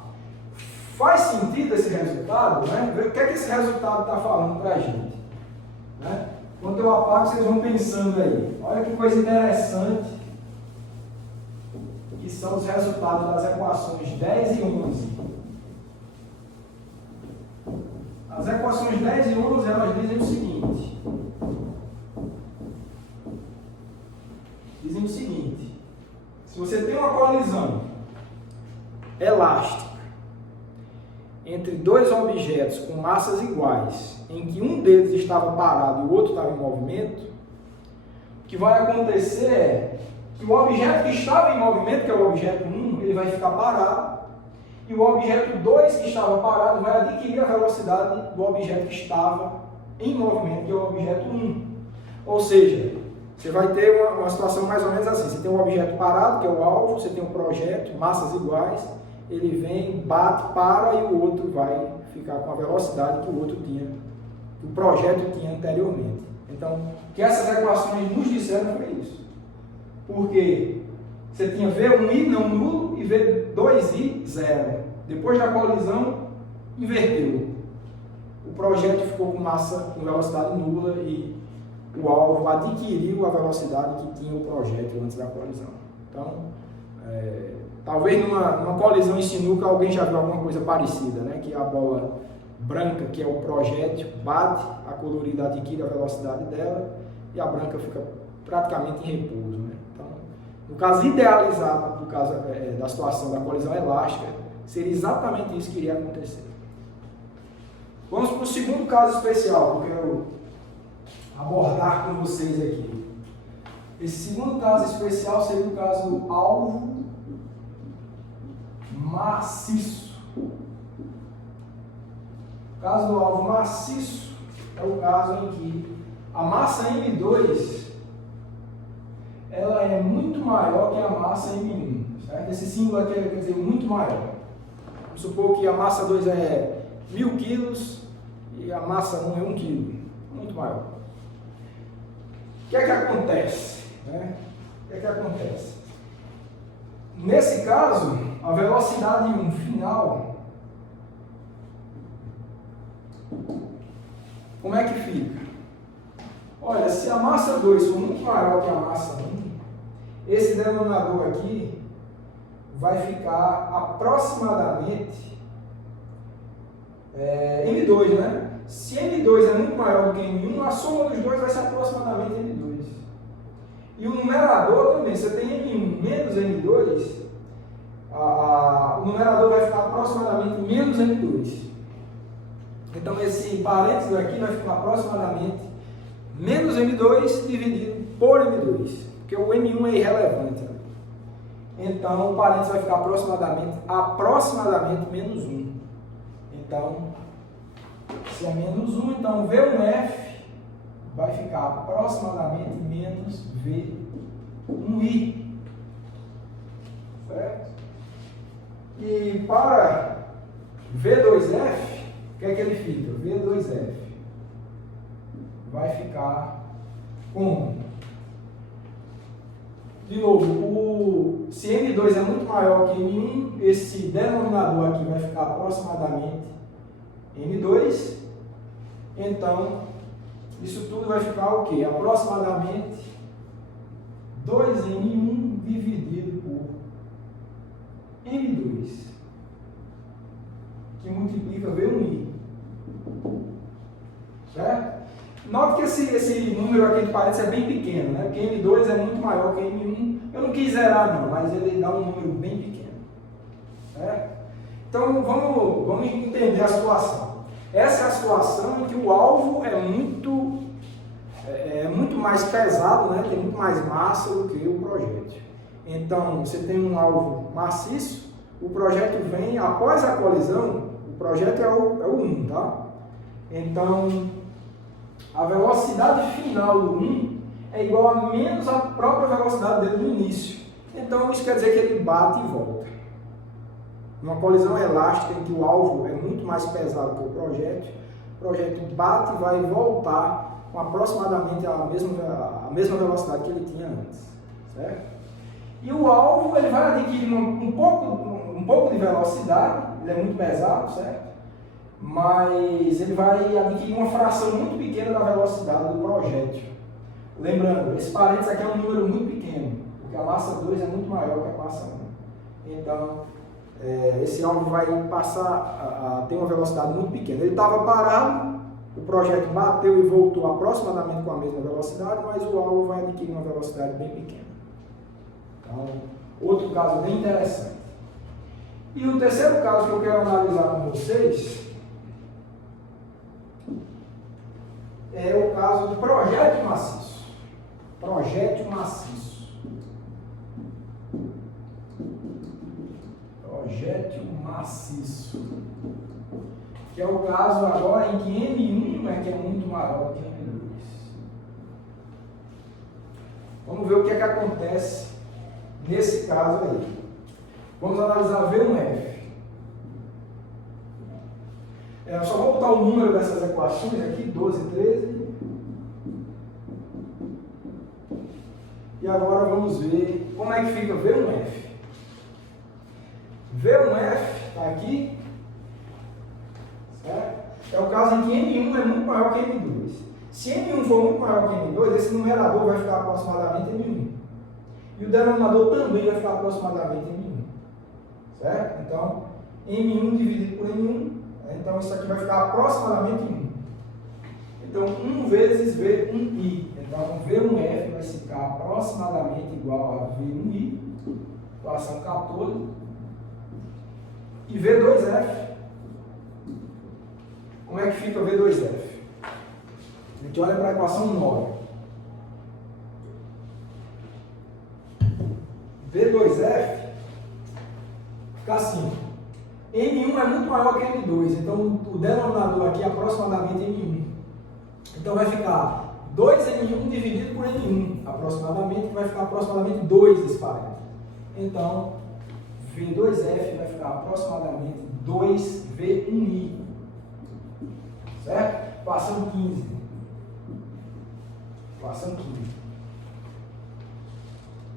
Faz sentido esse resultado, né? O que é que esse resultado está falando para a gente? Né? Quando eu apago, vocês vão pensando aí. Olha que coisa interessante que são os resultados das equações 10 e 11. As equações 10 e 11, elas dizem o seguinte. Se você tem uma colisão elástica entre dois objetos com massas iguais, em que um deles estava parado e o outro estava em movimento, o que vai acontecer é que o objeto que estava em movimento, que é o objeto 1, ele vai ficar parado, e o objeto 2 que estava parado vai adquirir a velocidade do objeto que estava em movimento, que é o objeto 1. Ou seja, você vai ter uma situação mais ou menos assim, você tem um objeto parado, que é o alvo, você tem um projeto, massas iguais, ele vem, bate, para e o outro vai ficar com a velocidade que o outro tinha, que o projeto tinha anteriormente. Então, o que essas equações nos disseram foi isso. Porque você tinha V1i não nulo e V2i zero. Depois da colisão, inverteu. O projeto ficou com massa, com velocidade nula e o alvo adquiriu a velocidade que tinha o projeto antes da colisão. Então, talvez numa colisão em sinuca alguém já viu alguma coisa parecida, né? Que a bola branca, que é o projétil, bate, a colorida adquire a velocidade dela e a branca fica praticamente em repouso, né? Então, no caso idealizado, no caso da situação da colisão elástica, seria exatamente isso que iria acontecer. Vamos para o segundo caso especial, que eu quero abordar com vocês aqui. Esse segundo caso especial seria o caso do alvo maciço. O caso do alvo maciço é o caso em que a massa M2 ela é muito maior que a massa M1. Certo? Esse símbolo aqui quer dizer muito maior. Vamos supor que a massa 2 é 1000 kg e a massa 1 é 1 kg. Muito maior. que é que acontece? Né? O que é que acontece? Nesse caso, a velocidade 1 final, como é que fica? Olha, se a massa 2 for muito maior que a massa 1, esse denominador aqui vai ficar aproximadamente M2, né? Se M2 é muito maior do que M1, a soma dos dois vai ser aproximadamente M2. E o numerador também, você tem M1 menos M2, o numerador vai ficar aproximadamente menos M2. Então esse parênteses aqui vai ficar aproximadamente menos M2 dividido por M2, porque o M1 é irrelevante. Então o parênteses vai ficar aproximadamente menos 1. Então, se é menos 1, então V1F vai ficar aproximadamente menos V1I. Certo? E para V2F, o que é que ele fica? V2F vai ficar com, de novo, se M2 é muito maior que M1, esse denominador aqui vai ficar aproximadamente M2, então isso tudo vai ficar o quê? Aproximadamente 2M1 dividido por M2, que multiplica V1I. Certo? Note que esse número aqui de parênteses é bem pequeno, né? Porque M2 é muito maior que M1. Eu não quis zerar não, mas ele dá um número bem pequeno. Certo? Então vamos entender a situação. Essa é a situação em que o alvo é muito mais pesado, né? Tem muito mais massa do que o projétil. Então você tem um alvo maciço, o projétil vem após a colisão, o projétil é o 1, tá? Então a velocidade final do 1 é igual a menos a própria velocidade dele no início. Então isso quer dizer que ele bate e volta. Numa colisão elástica em que o alvo é muito mais pesado que o projétil bate e vai voltar com aproximadamente a mesma velocidade que ele tinha antes. Certo? E o alvo ele vai adquirir um pouco de velocidade, ele é muito pesado, certo? Mas ele vai adquirir uma fração muito pequena da velocidade do projétil. Lembrando, esse parênteses aqui é um número muito pequeno, porque a massa 2 é muito maior que a massa 1. Então, esse alvo vai passar a ter uma velocidade muito pequena. Ele estava parado, o projétil bateu e voltou aproximadamente com a mesma velocidade, mas o alvo vai adquirir uma velocidade bem pequena. Então, outro caso bem interessante. E o terceiro caso que eu quero analisar com vocês é o caso do projétil maciço. Projétil maciço. Projétil maciço. Que é o caso agora em que M1 que é muito maior que M2. Vamos ver o que é que acontece nesse caso aí. Vamos analisar V1F. Só vou botar o número dessas equações aqui, 12 e 13. E agora vamos ver como é que fica V1F. V1F está aqui. Certo? É o caso em que M1 é muito maior que M2. Se M1 for muito maior que M2, esse numerador vai ficar aproximadamente M1. E o denominador também vai ficar aproximadamente M1. Certo? Então, M1 dividido por M1. Então, isso aqui vai ficar aproximadamente 1. Então, 1 vezes V1I. Então, V1F vai ficar aproximadamente igual a V1I, equação 14. E V2F. Como é que fica V2F? A gente olha para a equação 9. V2F fica assim. M1 é muito maior que M2, então o denominador aqui é aproximadamente M1. Então vai ficar 2M1 dividido por M1, aproximadamente, que vai ficar aproximadamente 2 desse parâmetro. Então, V2F vai ficar aproximadamente 2V1I. Certo? Equação 15. Equação química.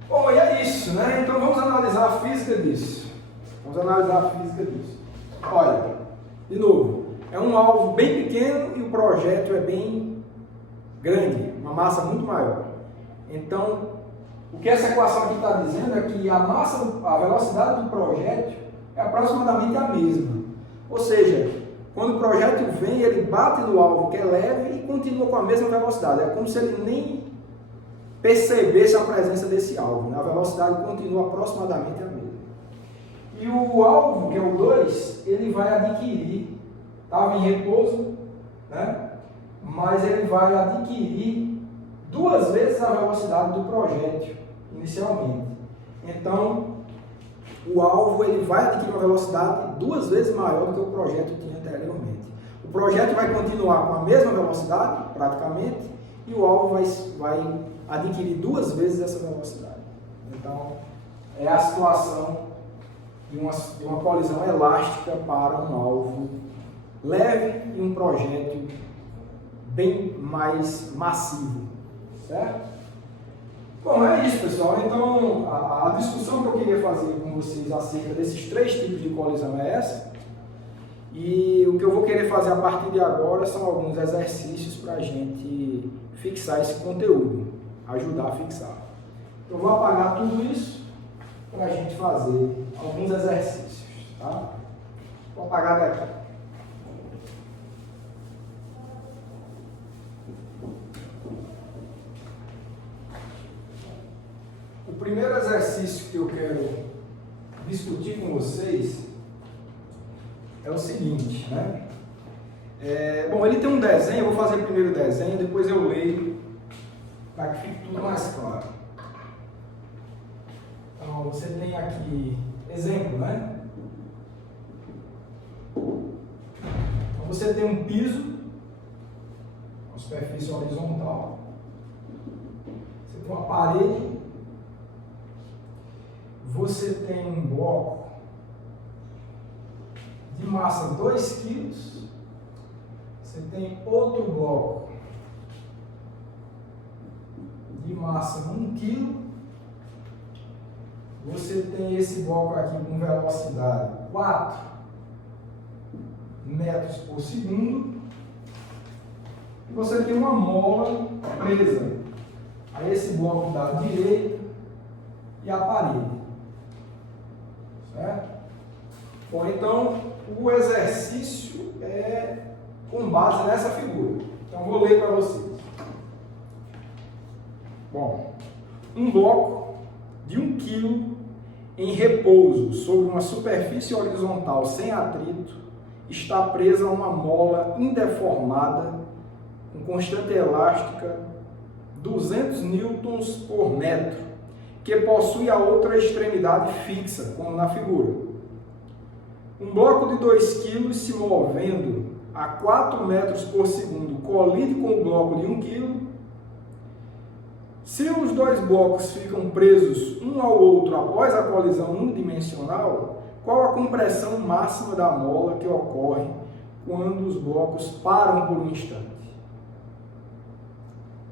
Bom, e é isso, né? Então vamos analisar a física disso. Olha, de novo, é um alvo bem pequeno e o projeto é bem grande, uma massa muito maior. Então, o que essa equação aqui está dizendo é que a velocidade do projétil é aproximadamente a mesma. Ou seja, quando o projétil vem, ele bate no alvo que é leve e continua com a mesma velocidade. É como se ele nem percebesse a presença desse alvo, né? A velocidade continua aproximadamente a mesma. E o alvo, que é o 2, ele vai adquirir, estava em repouso, né? Mas ele vai adquirir 2 vezes a velocidade do projétil, inicialmente. Então, o alvo ele vai adquirir uma velocidade 2 vezes maior do que o projétil tinha anteriormente. O projétil vai continuar com a mesma velocidade, praticamente, e o alvo vai adquirir 2 vezes essa velocidade. Então, é a situação de uma colisão elástica para um alvo leve e um projétil bem mais massivo, certo? Bom, é isso, pessoal. Então, a discussão que eu queria fazer com vocês acerca desses 3 tipos de colisão é essa. E o que eu vou querer fazer a partir de agora são alguns exercícios para a gente fixar esse conteúdo, ajudar a fixar. Eu vou apagar tudo isso para a gente fazer alguns exercícios, tá? Vou apagar daqui. O primeiro exercício que eu quero discutir com vocês é o seguinte, né? Bom, ele tem um desenho, eu vou fazer primeiro o desenho, depois eu leio para que fique tudo mais claro. Então, você tem aqui exemplo, né? Então, você tem um piso, uma superfície horizontal, você tem uma parede, você tem um bloco de massa 2 kg, você tem outro bloco de massa 1 kg, você tem esse bloco aqui com velocidade 4 metros por segundo, e você tem uma mola presa a esse bloco da direita e a parede. Certo? Bom, então o exercício é com base nessa figura. Então vou ler para vocês. Bom, um bloco de 1 kg em repouso sobre uma superfície horizontal sem atrito está presa a uma mola indeformada com constante elástica 200 newtons por metro, que possui a outra extremidade fixa, como na figura. Um bloco de 2 kg se movendo a 4 metros por segundo colide com o bloco de 1 kg. Se os 2 blocos ficam presos um ao outro após a colisão unidimensional, qual a compressão máxima da mola que ocorre quando os blocos param por um instante?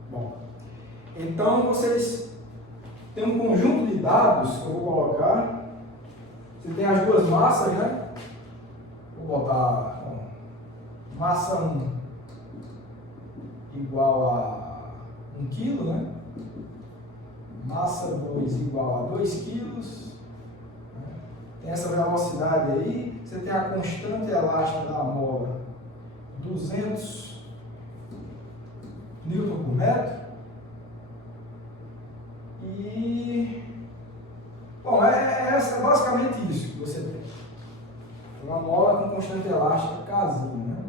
Bom, então vocês tem um conjunto de dados que eu vou colocar. Você tem as 2 massas, né? Vou botar massa 1 igual a 1 kg, né? Massa 2 igual a 2 kg. Tem essa velocidade aí. Você tem a constante elástica da mola, 200 Newton por metro. E, bom, é basicamente isso que você tem. Uma mola com constante elástica casinha, né?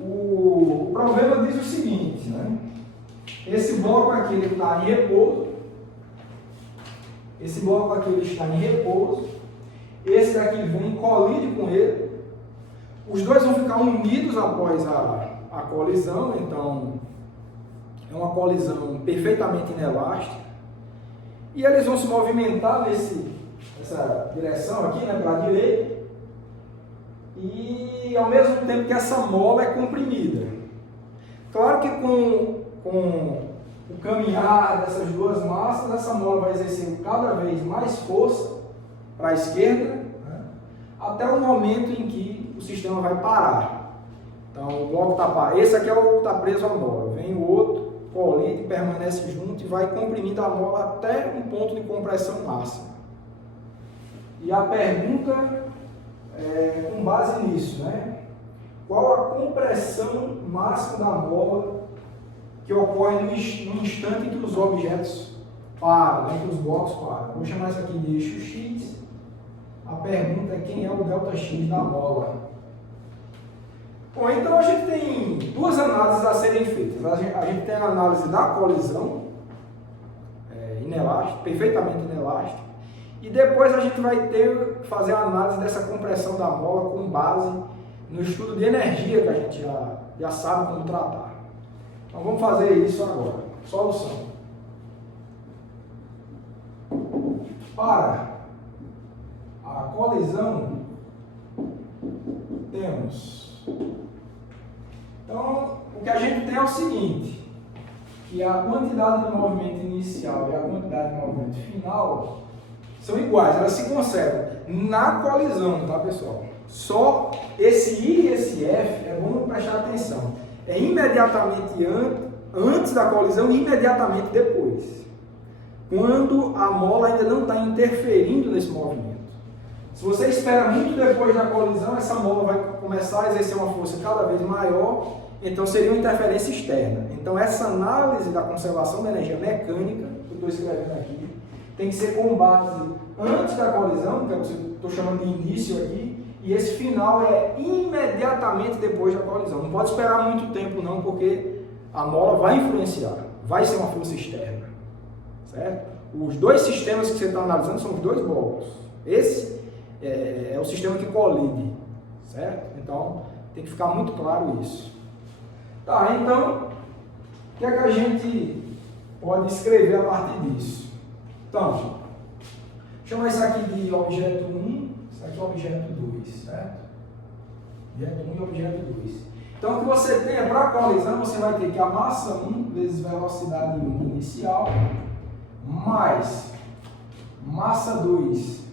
O problema diz o seguinte, né? Esse bloco aqui ele está em repouso. Esse bloco aqui ele está em repouso. Esse daqui vem e colide com ele. Os dois vão ficar unidos após a colisão, então é uma colisão perfeitamente inelástica. E eles vão se movimentar nessa direção aqui, né, para a direita. E ao mesmo tempo que essa mola é comprimida. Claro que com o caminhar dessas duas massas, essa mola vai exercer cada vez mais força para a esquerda, né, até o momento em que o sistema vai parar. Então o bloco está parado. Esse aqui é o que está preso à mola. Vem o outro, colide, permanece junto e vai comprimindo a mola até um ponto de compressão máxima. E a pergunta é com base nisso, né? Qual a compressão máxima da mola que ocorre no instante em que os objetos param, né? Que os blocos param? Vou chamar isso aqui de eixo X. A pergunta é quem é o ΔX da mola. Bom, então a gente tem duas análises a serem feitas. A gente tem a análise da colisão, inelástica, perfeitamente inelástica, e depois a gente vai fazer a análise dessa compressão da mola com base no estudo de energia que a gente já sabe como tratar. Então vamos fazer isso agora. Solução. Para a colisão, temos... Então, o que a gente tem é o seguinte, que a quantidade de movimento inicial e a quantidade de movimento final são iguais, elas se conservam na colisão, tá, pessoal? Só esse I e esse F, é bom prestar atenção, é imediatamente antes da colisão e imediatamente depois, quando a mola ainda não está interferindo nesse movimento. Se você espera muito depois da colisão, essa mola vai começar a exercer uma força cada vez maior, então seria uma interferência externa. Então essa análise da conservação da energia mecânica, que eu estou escrevendo aqui, tem que ser com base antes da colisão, que eu estou chamando de início aqui, e esse final é imediatamente depois da colisão. Não pode esperar muito tempo não, porque a mola vai influenciar, vai ser uma força externa, certo? Os dois sistemas que você está analisando são os dois blocos. Esse é o sistema que colide, certo? Então, tem que ficar muito claro isso. Tá, então, o que é que a gente pode escrever a partir disso? Então, chama isso aqui de objeto 1, isso aqui é objeto 2, certo? Objeto 1 e objeto 2. Então, o que você tem para a colisão, você vai ter que a massa 1 vezes velocidade 1 inicial, mais massa 2,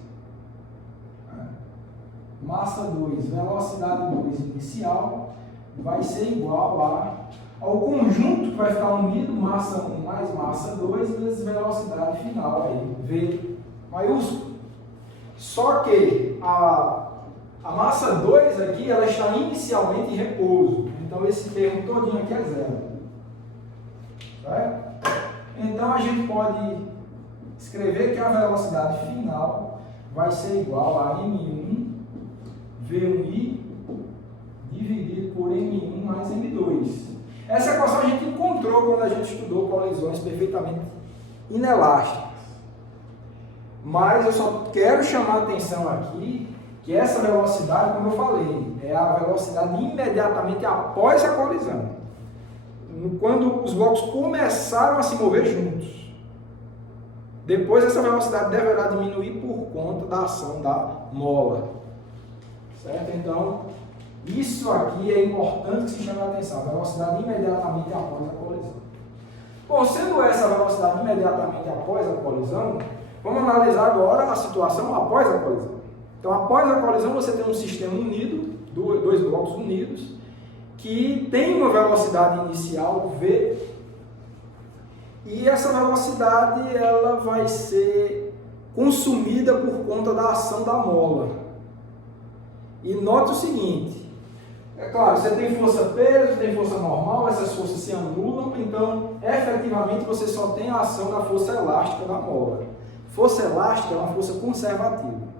velocidade 2 inicial, vai ser igual ao conjunto que vai ficar unido, massa 1 mais massa 2 vezes velocidade final, aí, V maiúsculo. Só que a massa 2 aqui, ela está inicialmente em repouso, então esse termo todinho aqui é zero. Certo? Então a gente pode escrever que a velocidade final vai ser igual a M1 V1i dividido por M1 mais M2. Essa equação a gente encontrou quando a gente estudou colisões perfeitamente inelásticas. Mas eu só quero chamar a atenção aqui que essa velocidade, como eu falei, é a velocidade imediatamente após a colisão. Quando os blocos começaram a se mover juntos. Depois essa velocidade deverá diminuir por conta da ação da mola. Certo? Então, isso aqui é importante que se chame a atenção, a velocidade imediatamente após a colisão. Bom, sendo essa a velocidade imediatamente após a colisão, vamos analisar agora a situação após a colisão. Então, após a colisão, você tem um sistema unido, dois blocos unidos, que tem uma velocidade inicial V, e essa velocidade ela vai ser consumida por conta da ação da mola. E note o seguinte, é claro, você tem força-peso, tem força normal, essas forças se anulam, então, efetivamente, você só tem a ação da força elástica da mola. Força elástica é uma força conservativa.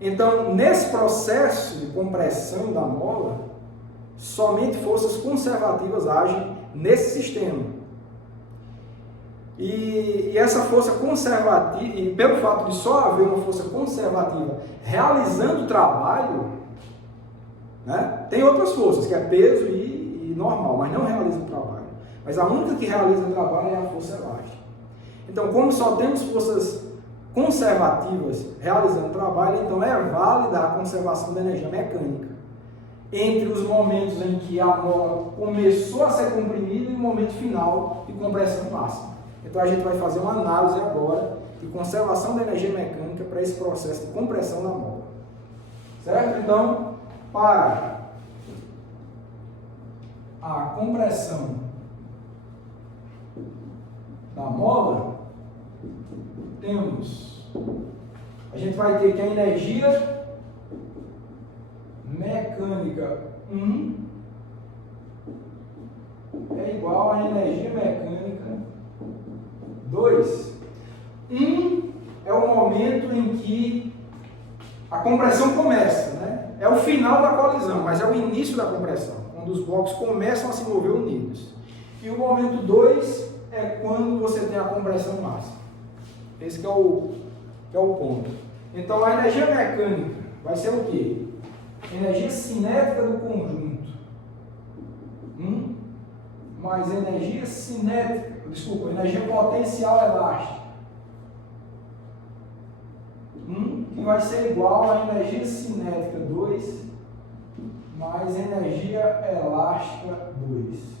Então, nesse processo de compressão da mola, somente forças conservativas agem nesse sistema. E essa força conservativa, e pelo fato de só haver uma força conservativa realizando o trabalho, né, tem outras forças, que é peso e normal, mas não realiza o trabalho. Mas a única que realiza o trabalho é a força elástica. Então, como só temos forças conservativas realizando o trabalho, então é válida a conservação da energia mecânica. entre os momentos em que a mola começou a ser comprimida e o momento final de compressão máxima. Então a gente vai fazer uma análise agora de conservação da energia mecânica para esse processo de compressão da mola. Certo? Então, para a compressão da mola, a gente vai ter que a energia mecânica 1 é igual a energia mecânica 2. 1 é o momento em que a compressão começa, né? É o final da colisão, mas é o início da compressão, quando os blocos começam a se mover unidos. E o momento 2 é quando você tem a compressão máxima. Esse que é o ponto. Então a energia mecânica vai ser o quê? Energia cinética do conjunto mais energia energia potencial elástica que vai ser igual a energia cinética 2 mais energia elástica 2.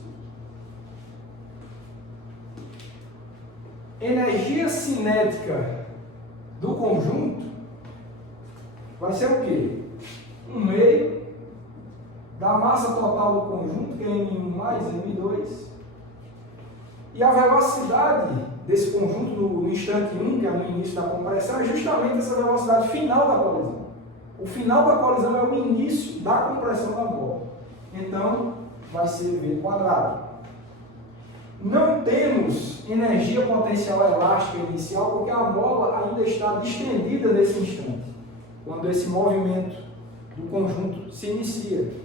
Energia cinética do conjunto vai ser o quê? 1/2 da massa total do conjunto, que é M1 mais M2, e a velocidade desse conjunto no instante 1, que é no início da compressão, é justamente essa velocidade final da colisão. O final da colisão é o início da compressão da mola. Então, vai ser V quadrado. Não temos energia potencial elástica inicial, porque a mola ainda está distendida nesse instante, quando esse movimento do conjunto se inicia.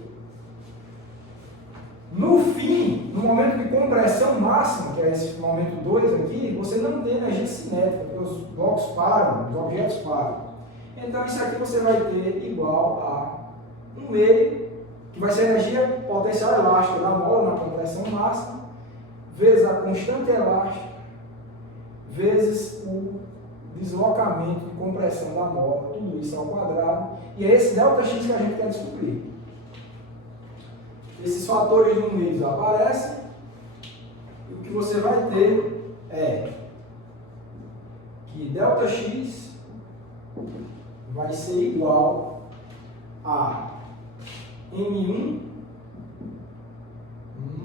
No fim, no momento de compressão máxima, que é esse momento 2 aqui, você não tem energia cinética, porque os blocos param, os objetos param. Então isso aqui você vai ter igual a 1/2, que vai ser a energia potencial elástica da mola na compressão máxima, vezes a constante elástica, vezes o deslocamento de compressão da mola, tudo isso ao quadrado, e é esse ΔX que a gente quer descobrir. Esses fatores numéricos aparecem, e o que você vai ter é que ΔX vai ser igual a M1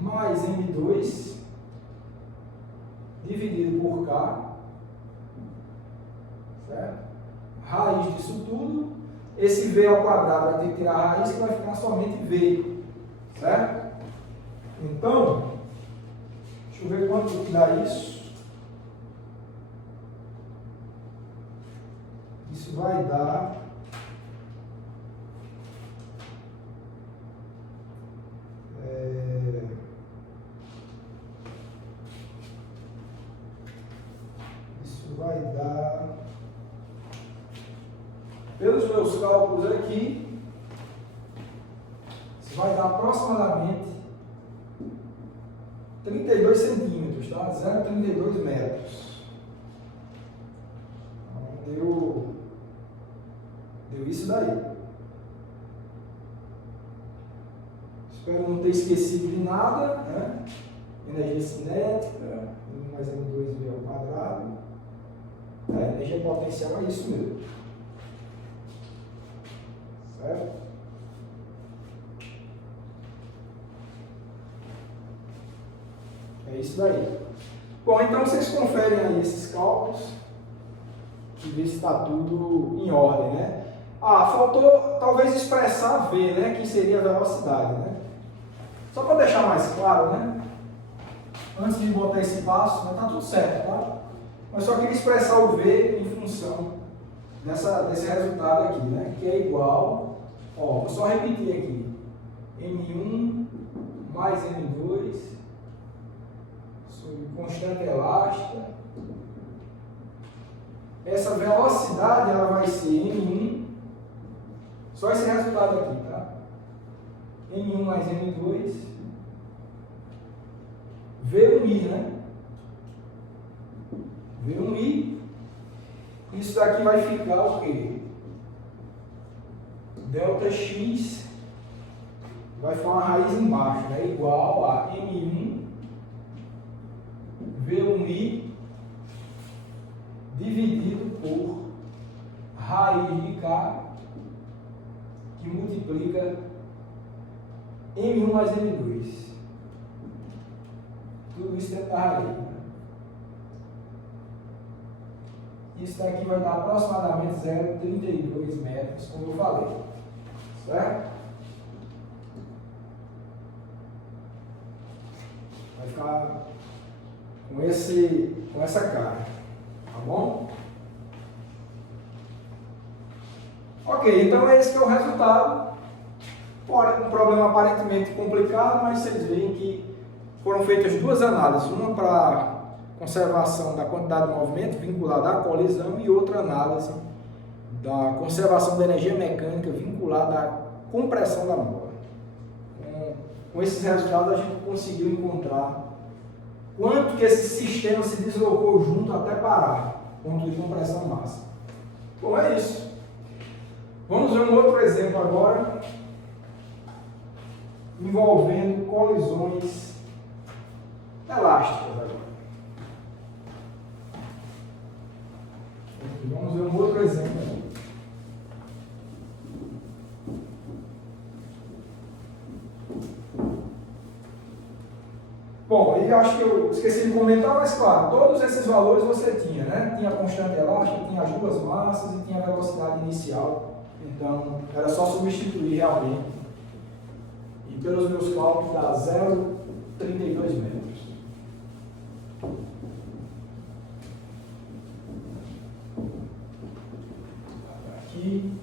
mais M2 dividido por K, certo? Raiz disso tudo, esse V ao quadrado vai ter que tirar a raiz, que vai ficar somente V, certo? Então, deixa eu ver quanto que dá isso. Isso vai dar pelos meus cálculos aqui, isso vai dar aproximadamente 32 centímetros, tá? 0,32 metros. Então, deu isso daí. Espero não ter esquecido de nada, né? Energia cinética, M mais M2V ao quadrado. Energia potencial é isso mesmo. Certo? É isso daí. Bom, então vocês conferem aí esses cálculos e ver se está tudo em ordem, né? Faltou talvez expressar V, né? Que seria a velocidade, né? Só para deixar mais claro, né? Antes de botar esse passo, né? Tá tudo certo, tá? Mas só queria expressar o V em função desse resultado aqui, né? Que é igual, vou só repetir aqui, M1 mais M2 sobre constante elástica. Essa velocidade ela vai ser M1, só esse resultado aqui, tá? M1 mais M2 V1I, né? V1I. Isso daqui vai ficar o quê? ΔX vai ficar uma raiz embaixo, né? Igual a M1 V1i dividido por raiz de K, que multiplica M1 mais M2. Tudo isso dentro da raiz. Né? Isso daqui vai dar aproximadamente 0,32 metros, como eu falei. Certo? Vai ficar com essa cara. Tá bom? Ok, então esse que é o resultado. Um problema aparentemente complicado, mas vocês veem que foram feitas duas análises. Uma para conservação da quantidade de movimento vinculada à colisão e outra análise da conservação da energia mecânica vinculada à compressão da bola. Com esses resultados a gente conseguiu encontrar quanto que esse sistema se deslocou junto até parar, ponto de compressão máxima. Bom, é isso. Vamos ver um outro exemplo agora, envolvendo colisões elásticas agora. Vamos ver um outro exemplo aqui. Bom, e acho que eu esqueci de comentar, mas claro, todos esses valores você tinha, né? Tinha a constante elástica, tinha as duas massas e tinha a velocidade inicial. Então, era só substituir realmente. E pelos meus cálculos dá 0,32 metros. Aqui,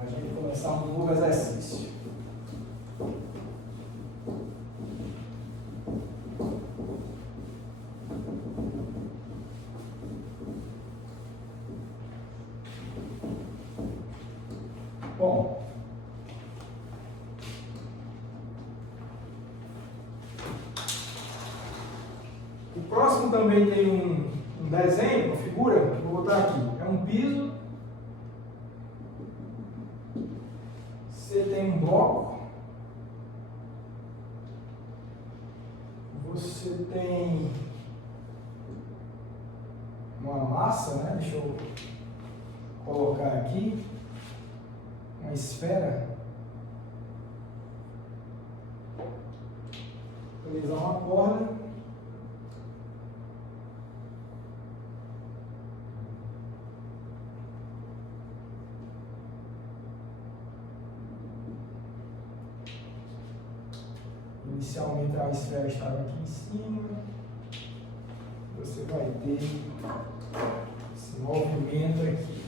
a gente começar um novo exercício. Bom, o próximo também tem um desenho, uma figura, vou botar aqui. É um piso. Você tem um bloco. Você tem uma massa, né? Deixa eu colocar aqui. Uma esfera, utilizar uma corda, inicialmente a esfera estava aqui em cima, você vai ter esse movimento aqui.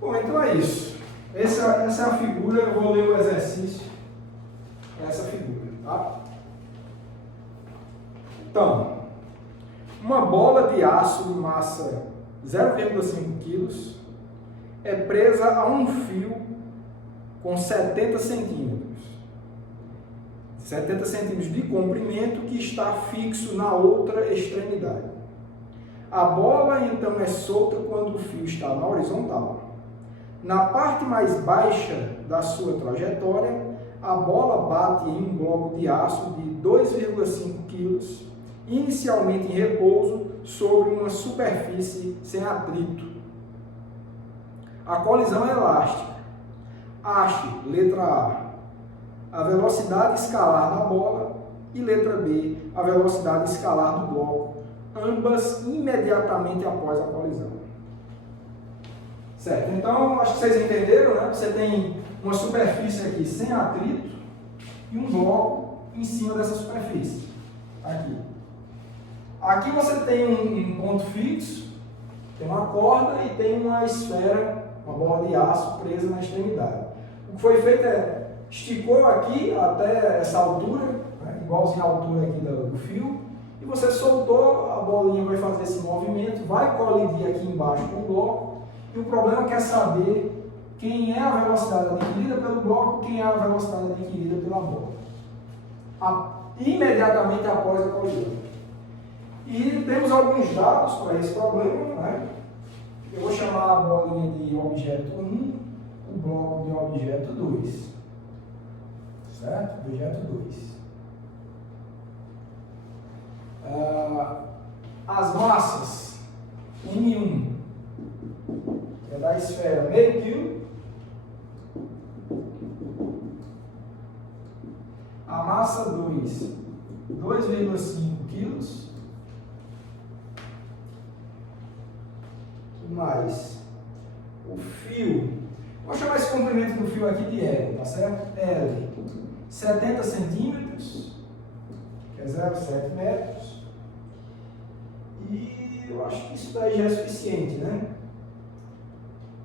Bom, então é isso. Essa é a figura, eu vou ler o exercício. Essa figura, tá? Então, uma bola de aço de massa 0,5 kg é presa a um fio com 70 centímetros. 70 centímetros de comprimento que está fixo na outra extremidade. A bola então é solta quando o fio está na horizontal. Na parte mais baixa da sua trajetória, a bola bate em um bloco de aço de 2,5 kg, inicialmente em repouso sobre uma superfície sem atrito. A colisão é elástica. Ache, letra A velocidade escalar da bola e letra B, a velocidade escalar do bloco, ambas imediatamente após a colisão. Certo, então acho que vocês entenderam, né? Você tem uma superfície aqui sem atrito e um bloco em cima dessa superfície. Aqui você tem um ponto fixo, tem uma corda e tem uma esfera, uma bola de aço presa na extremidade. O que foi feito é, esticou aqui até essa altura, né? Igualzinho a altura aqui do fio, e você soltou, a bolinha vai fazer esse movimento, vai colidir aqui embaixo com o bloco. E o problema é saber quem é a velocidade adquirida pelo bloco, quem é a velocidade adquirida pela bola. imediatamente após a colisão. E temos alguns dados para esse problema, né? Eu vou chamar a bolinha de objeto 1, o bloco de objeto 2. Certo? Objeto 2. As massas M1 é da esfera meio quilo, a massa 2, 2,5 quilos, mais o fio, vou chamar esse comprimento do fio aqui de L, tá certo? L, 70 centímetros, que é 0,7 metros, e eu acho que isso daí já é suficiente, né?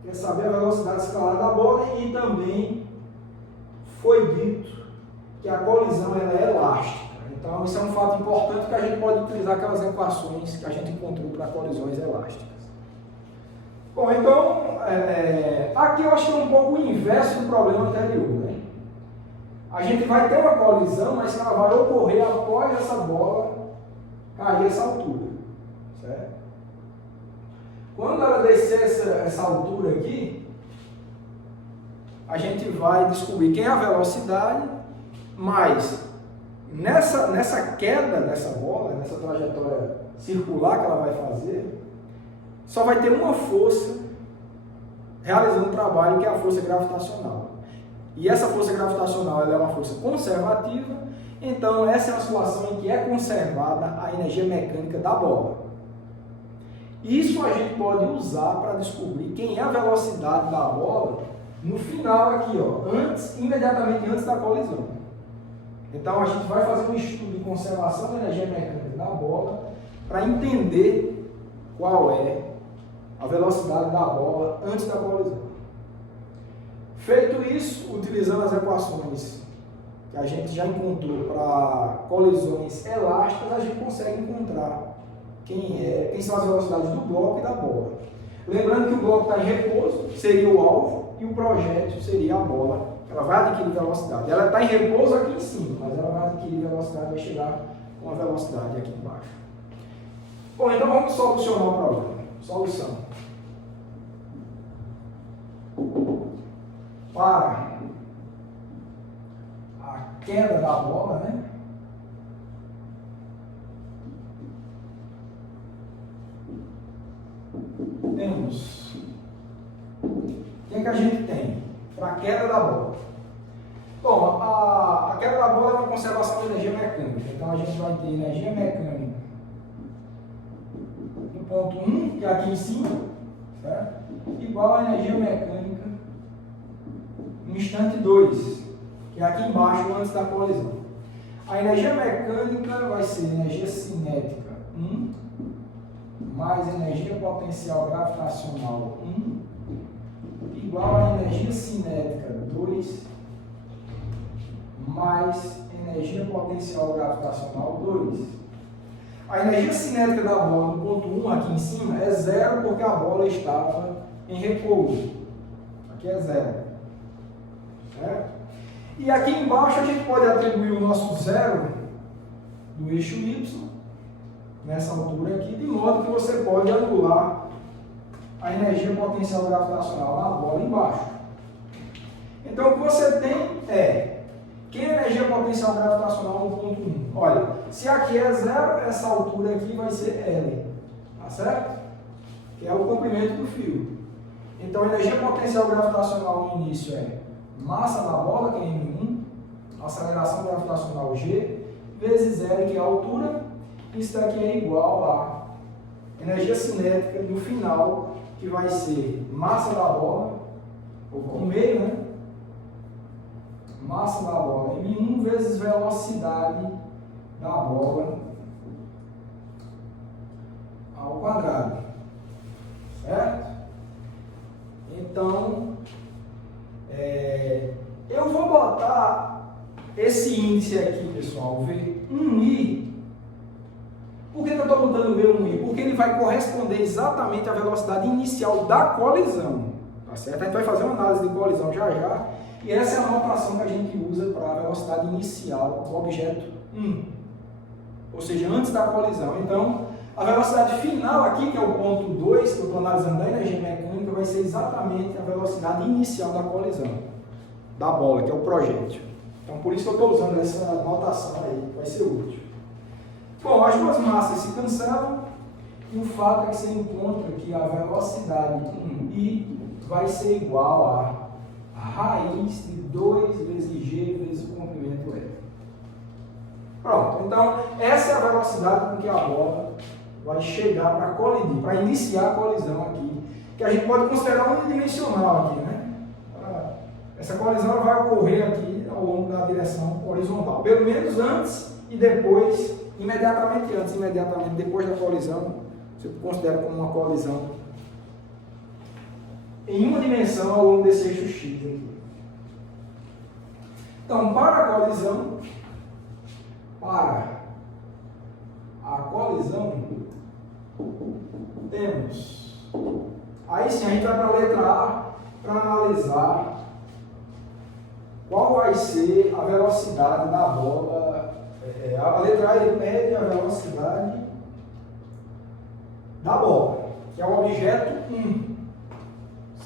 Quer saber a velocidade escalar da bola e também foi dito que a colisão ela é elástica. Então, isso é um fato importante que a gente pode utilizar aquelas equações que a gente encontrou para colisões elásticas. Bom, então, aqui eu acho que é um pouco o inverso do problema anterior, né? A gente vai ter uma colisão, mas ela vai ocorrer após essa bola cair essa altura, certo? Quando ela descer essa altura aqui, a gente vai descobrir quem é a velocidade, mas nessa queda dessa bola, nessa trajetória circular que ela vai fazer, só vai ter uma força realizando o trabalho, que é a força gravitacional. E essa força gravitacional ela é uma força conservativa, então essa é uma situação em que é conservada a energia mecânica da bola. Isso a gente pode usar para descobrir quem é a velocidade da bola no final aqui, ó, imediatamente antes da colisão. Então a gente vai fazer um estudo de conservação da energia mecânica da bola para entender qual é a velocidade da bola antes da colisão. Feito isso, utilizando as equações que a gente já encontrou para colisões elásticas, a gente consegue encontrar quem são as velocidades do bloco e da bola. Lembrando que o bloco está em repouso, seria o alvo, e o projétil seria a bola. Ela vai adquirir velocidade. Ela está em repouso aqui em cima, mas ela vai adquirir velocidade, vai chegar com a velocidade aqui embaixo. Bom, então vamos solucionar o problema. Solução. Para a queda da bola, né? Temos. O que é que a gente tem para a queda da bola? Bom, a queda da bola é uma conservação de energia mecânica. Então a gente vai ter energia mecânica no ponto 1, que é aqui em cima, certo? Igual a energia mecânica no instante 2, que é aqui embaixo antes da colisão. A energia mecânica vai ser energia cinética 1 mais energia potencial gravitacional 1 igual a energia cinética 2 mais energia potencial gravitacional 2. A energia cinética da bola no ponto 1 aqui em cima é zero porque a bola estava em repouso. Aqui é zero. Certo? E aqui embaixo a gente pode atribuir o nosso zero do eixo Y nessa altura aqui, de modo que você pode anular a energia potencial gravitacional na bola embaixo. Então o que você tem é que a energia potencial gravitacional no ponto 1. Olha, se aqui é zero, essa altura aqui vai ser L, tá certo? Que é o comprimento do fio. Então a energia potencial gravitacional no início é massa da bola, que é M1, aceleração gravitacional G, vezes L, que é a altura. Isso daqui é igual a energia cinética no final, que vai ser massa da bola, ou no meio, né? Massa da bola M1 vezes velocidade da bola ao quadrado. Certo? Então, eu vou botar esse índice aqui, pessoal, V1i. Por que eu estou botando V1i? Porque ele vai corresponder exatamente à velocidade inicial da colisão. Tá certo? A gente vai fazer uma análise de colisão já já. E essa é a notação que a gente usa para a velocidade inicial do objeto 1, ou seja, antes da colisão. Então, a velocidade final aqui, que é o ponto 2, que eu estou analisando da energia mecânica, vai ser exatamente a velocidade inicial da colisão, da bola, que é o projétil. Então, por isso que eu estou usando essa notação aí, vai ser útil. Bom, as duas massas se cancelam, e o fato é que você encontra que a velocidade I vai ser igual a raiz de 2 vezes G vezes o comprimento L. Pronto, então essa é a velocidade com que a bola vai chegar para colidir, para iniciar a colisão aqui, que a gente pode considerar unidimensional aqui, né? Essa colisão vai ocorrer aqui ao longo da direção horizontal, pelo menos antes e depois, imediatamente antes, imediatamente depois da colisão, você considera como uma colisão em uma dimensão ao longo desse eixo X aqui. Então, para a colisão, temos. Aí sim, a gente vai para a letra A para analisar qual vai ser a velocidade da bola. A letra A ele mede a velocidade da bola, que é o objeto 1.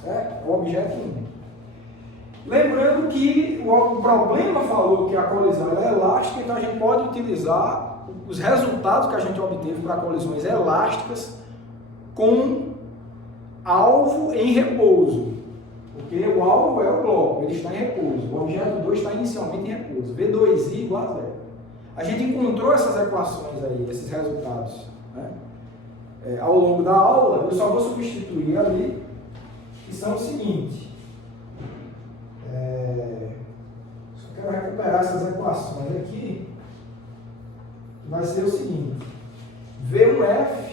Certo? O objeto 1. Lembrando que o problema falou que a colisão é elástica, então a gente pode utilizar os resultados que a gente obteve para colisões elásticas com alvo em repouso. Porque o alvo é o bloco, ele está em repouso. O objeto 2 está inicialmente em repouso. V2i igual a 0. A gente encontrou essas equações aí, esses resultados, né? Ao longo da aula, eu só vou substituir ali, que são o seguinte. Só quero recuperar essas equações aqui, que vai ser o seguinte: V1F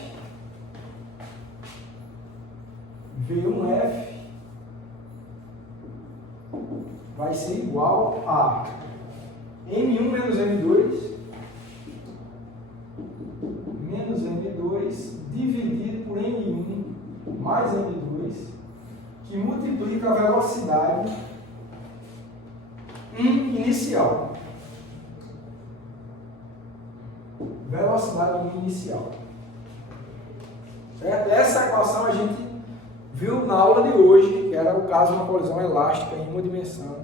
vai ser igual a M1 menos M2 dividido por M1 mais M2, que multiplica a velocidade inicial. Velocidade inicial. Certo? Essa equação a gente viu na aula de hoje, que era o caso de uma colisão elástica em uma dimensão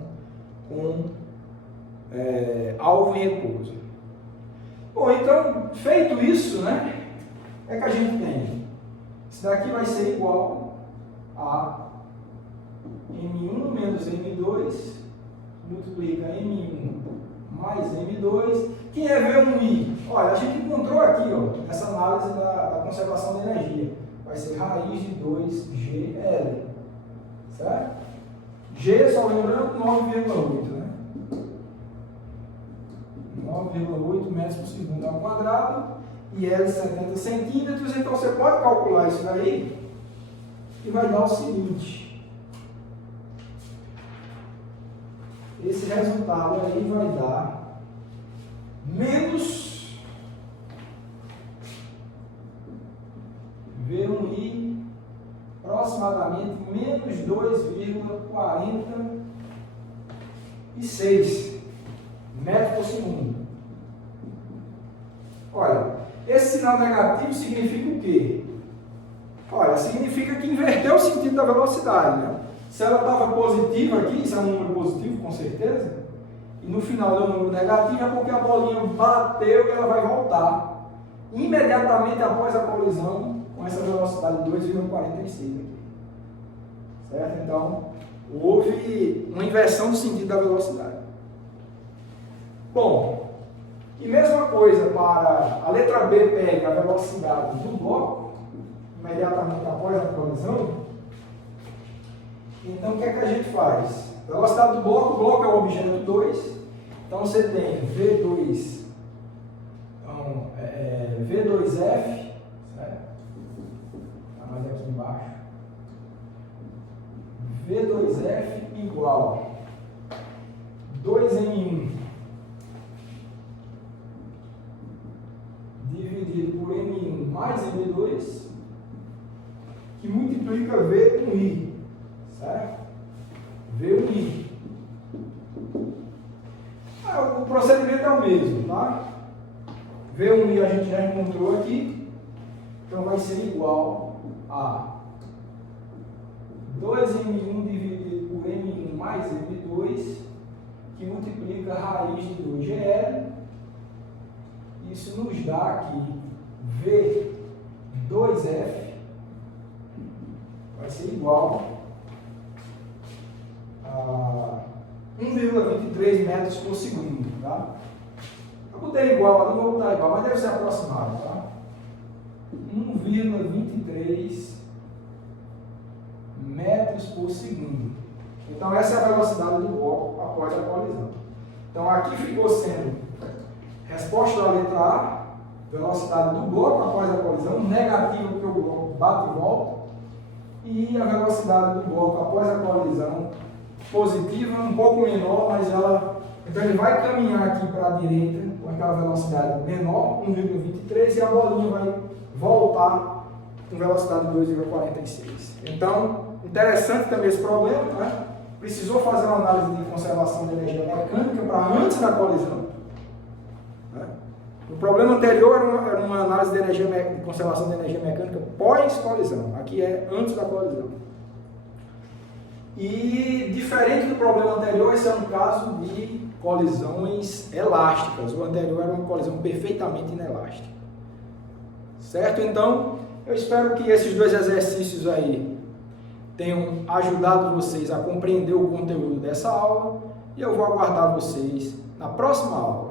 com alvo em repouso. Bom, então, feito isso, né, é que a gente tem. Isso daqui vai ser igual a M1 menos M2, multiplica M1 mais M2. Quem é V1i? Olha, a gente encontrou aqui, ó, nessa análise da conservação de energia. Vai ser raiz de 2GL. Certo? G, só lembrando, 9,8, né? 9,8 metros por segundo ao quadrado e L 70 centímetros. Então você pode calcular isso daí e vai dar o seguinte: esse resultado aí vai dar menos V1i aproximadamente menos 2,46 metros por segundo. Olha, esse sinal negativo significa o quê? Olha, significa que inverteu o sentido da velocidade, né? Se ela estava positiva aqui, isso é um número positivo com certeza, e no final deu um número negativo, é porque a bolinha bateu e ela vai voltar imediatamente após a colisão com essa velocidade de 2,46 aqui. Certo? Então, houve uma inversão do sentido da velocidade. Bom, e mesma coisa para a letra B, pega a velocidade do bloco imediatamente após a colisão. Então, o que é que a gente faz? Velocidade do bloco, o bloco é o objeto 2. Então, você tem V2, então, V2F, certo? Está mais aqui embaixo. V2F igual 2M1 dividido por M1 mais M2, que multiplica V1i, certo? V1i. V1i a gente já encontrou aqui, então vai ser igual a 2m1 dividido por m1 mais m2, que multiplica a raiz de 2gl. Isso nos dá aqui V2F vai ser igual a 1,23 metros por segundo, tá? Eu botei igual ali, vou botar igual, mas deve ser aproximado, tá? 1,23 metros por segundo. Então essa é a velocidade do bloco após a colisão. Então aqui ficou sendo resposta da letra A, velocidade do bloco após a colisão, negativa porque o bloco bate e volta, e a velocidade do bloco após a colisão, positiva, um pouco menor, mas ela... Então ele vai caminhar aqui para a direita com aquela velocidade menor, 1,23, e a bolinha vai voltar com velocidade 2,46. Então, interessante também esse problema, né? Precisou fazer uma análise de conservação de energia mecânica para antes da colisão. Né? O problema anterior era uma análise de conservação de energia mecânica pós-colisão. Aqui é antes da colisão. E diferente do problema anterior, esse é um caso de colisões elásticas. O anterior era uma colisão perfeitamente inelástica. Certo? Então, eu espero que esses dois exercícios aí tenham ajudado vocês a compreender o conteúdo dessa aula e eu vou aguardar vocês na próxima aula.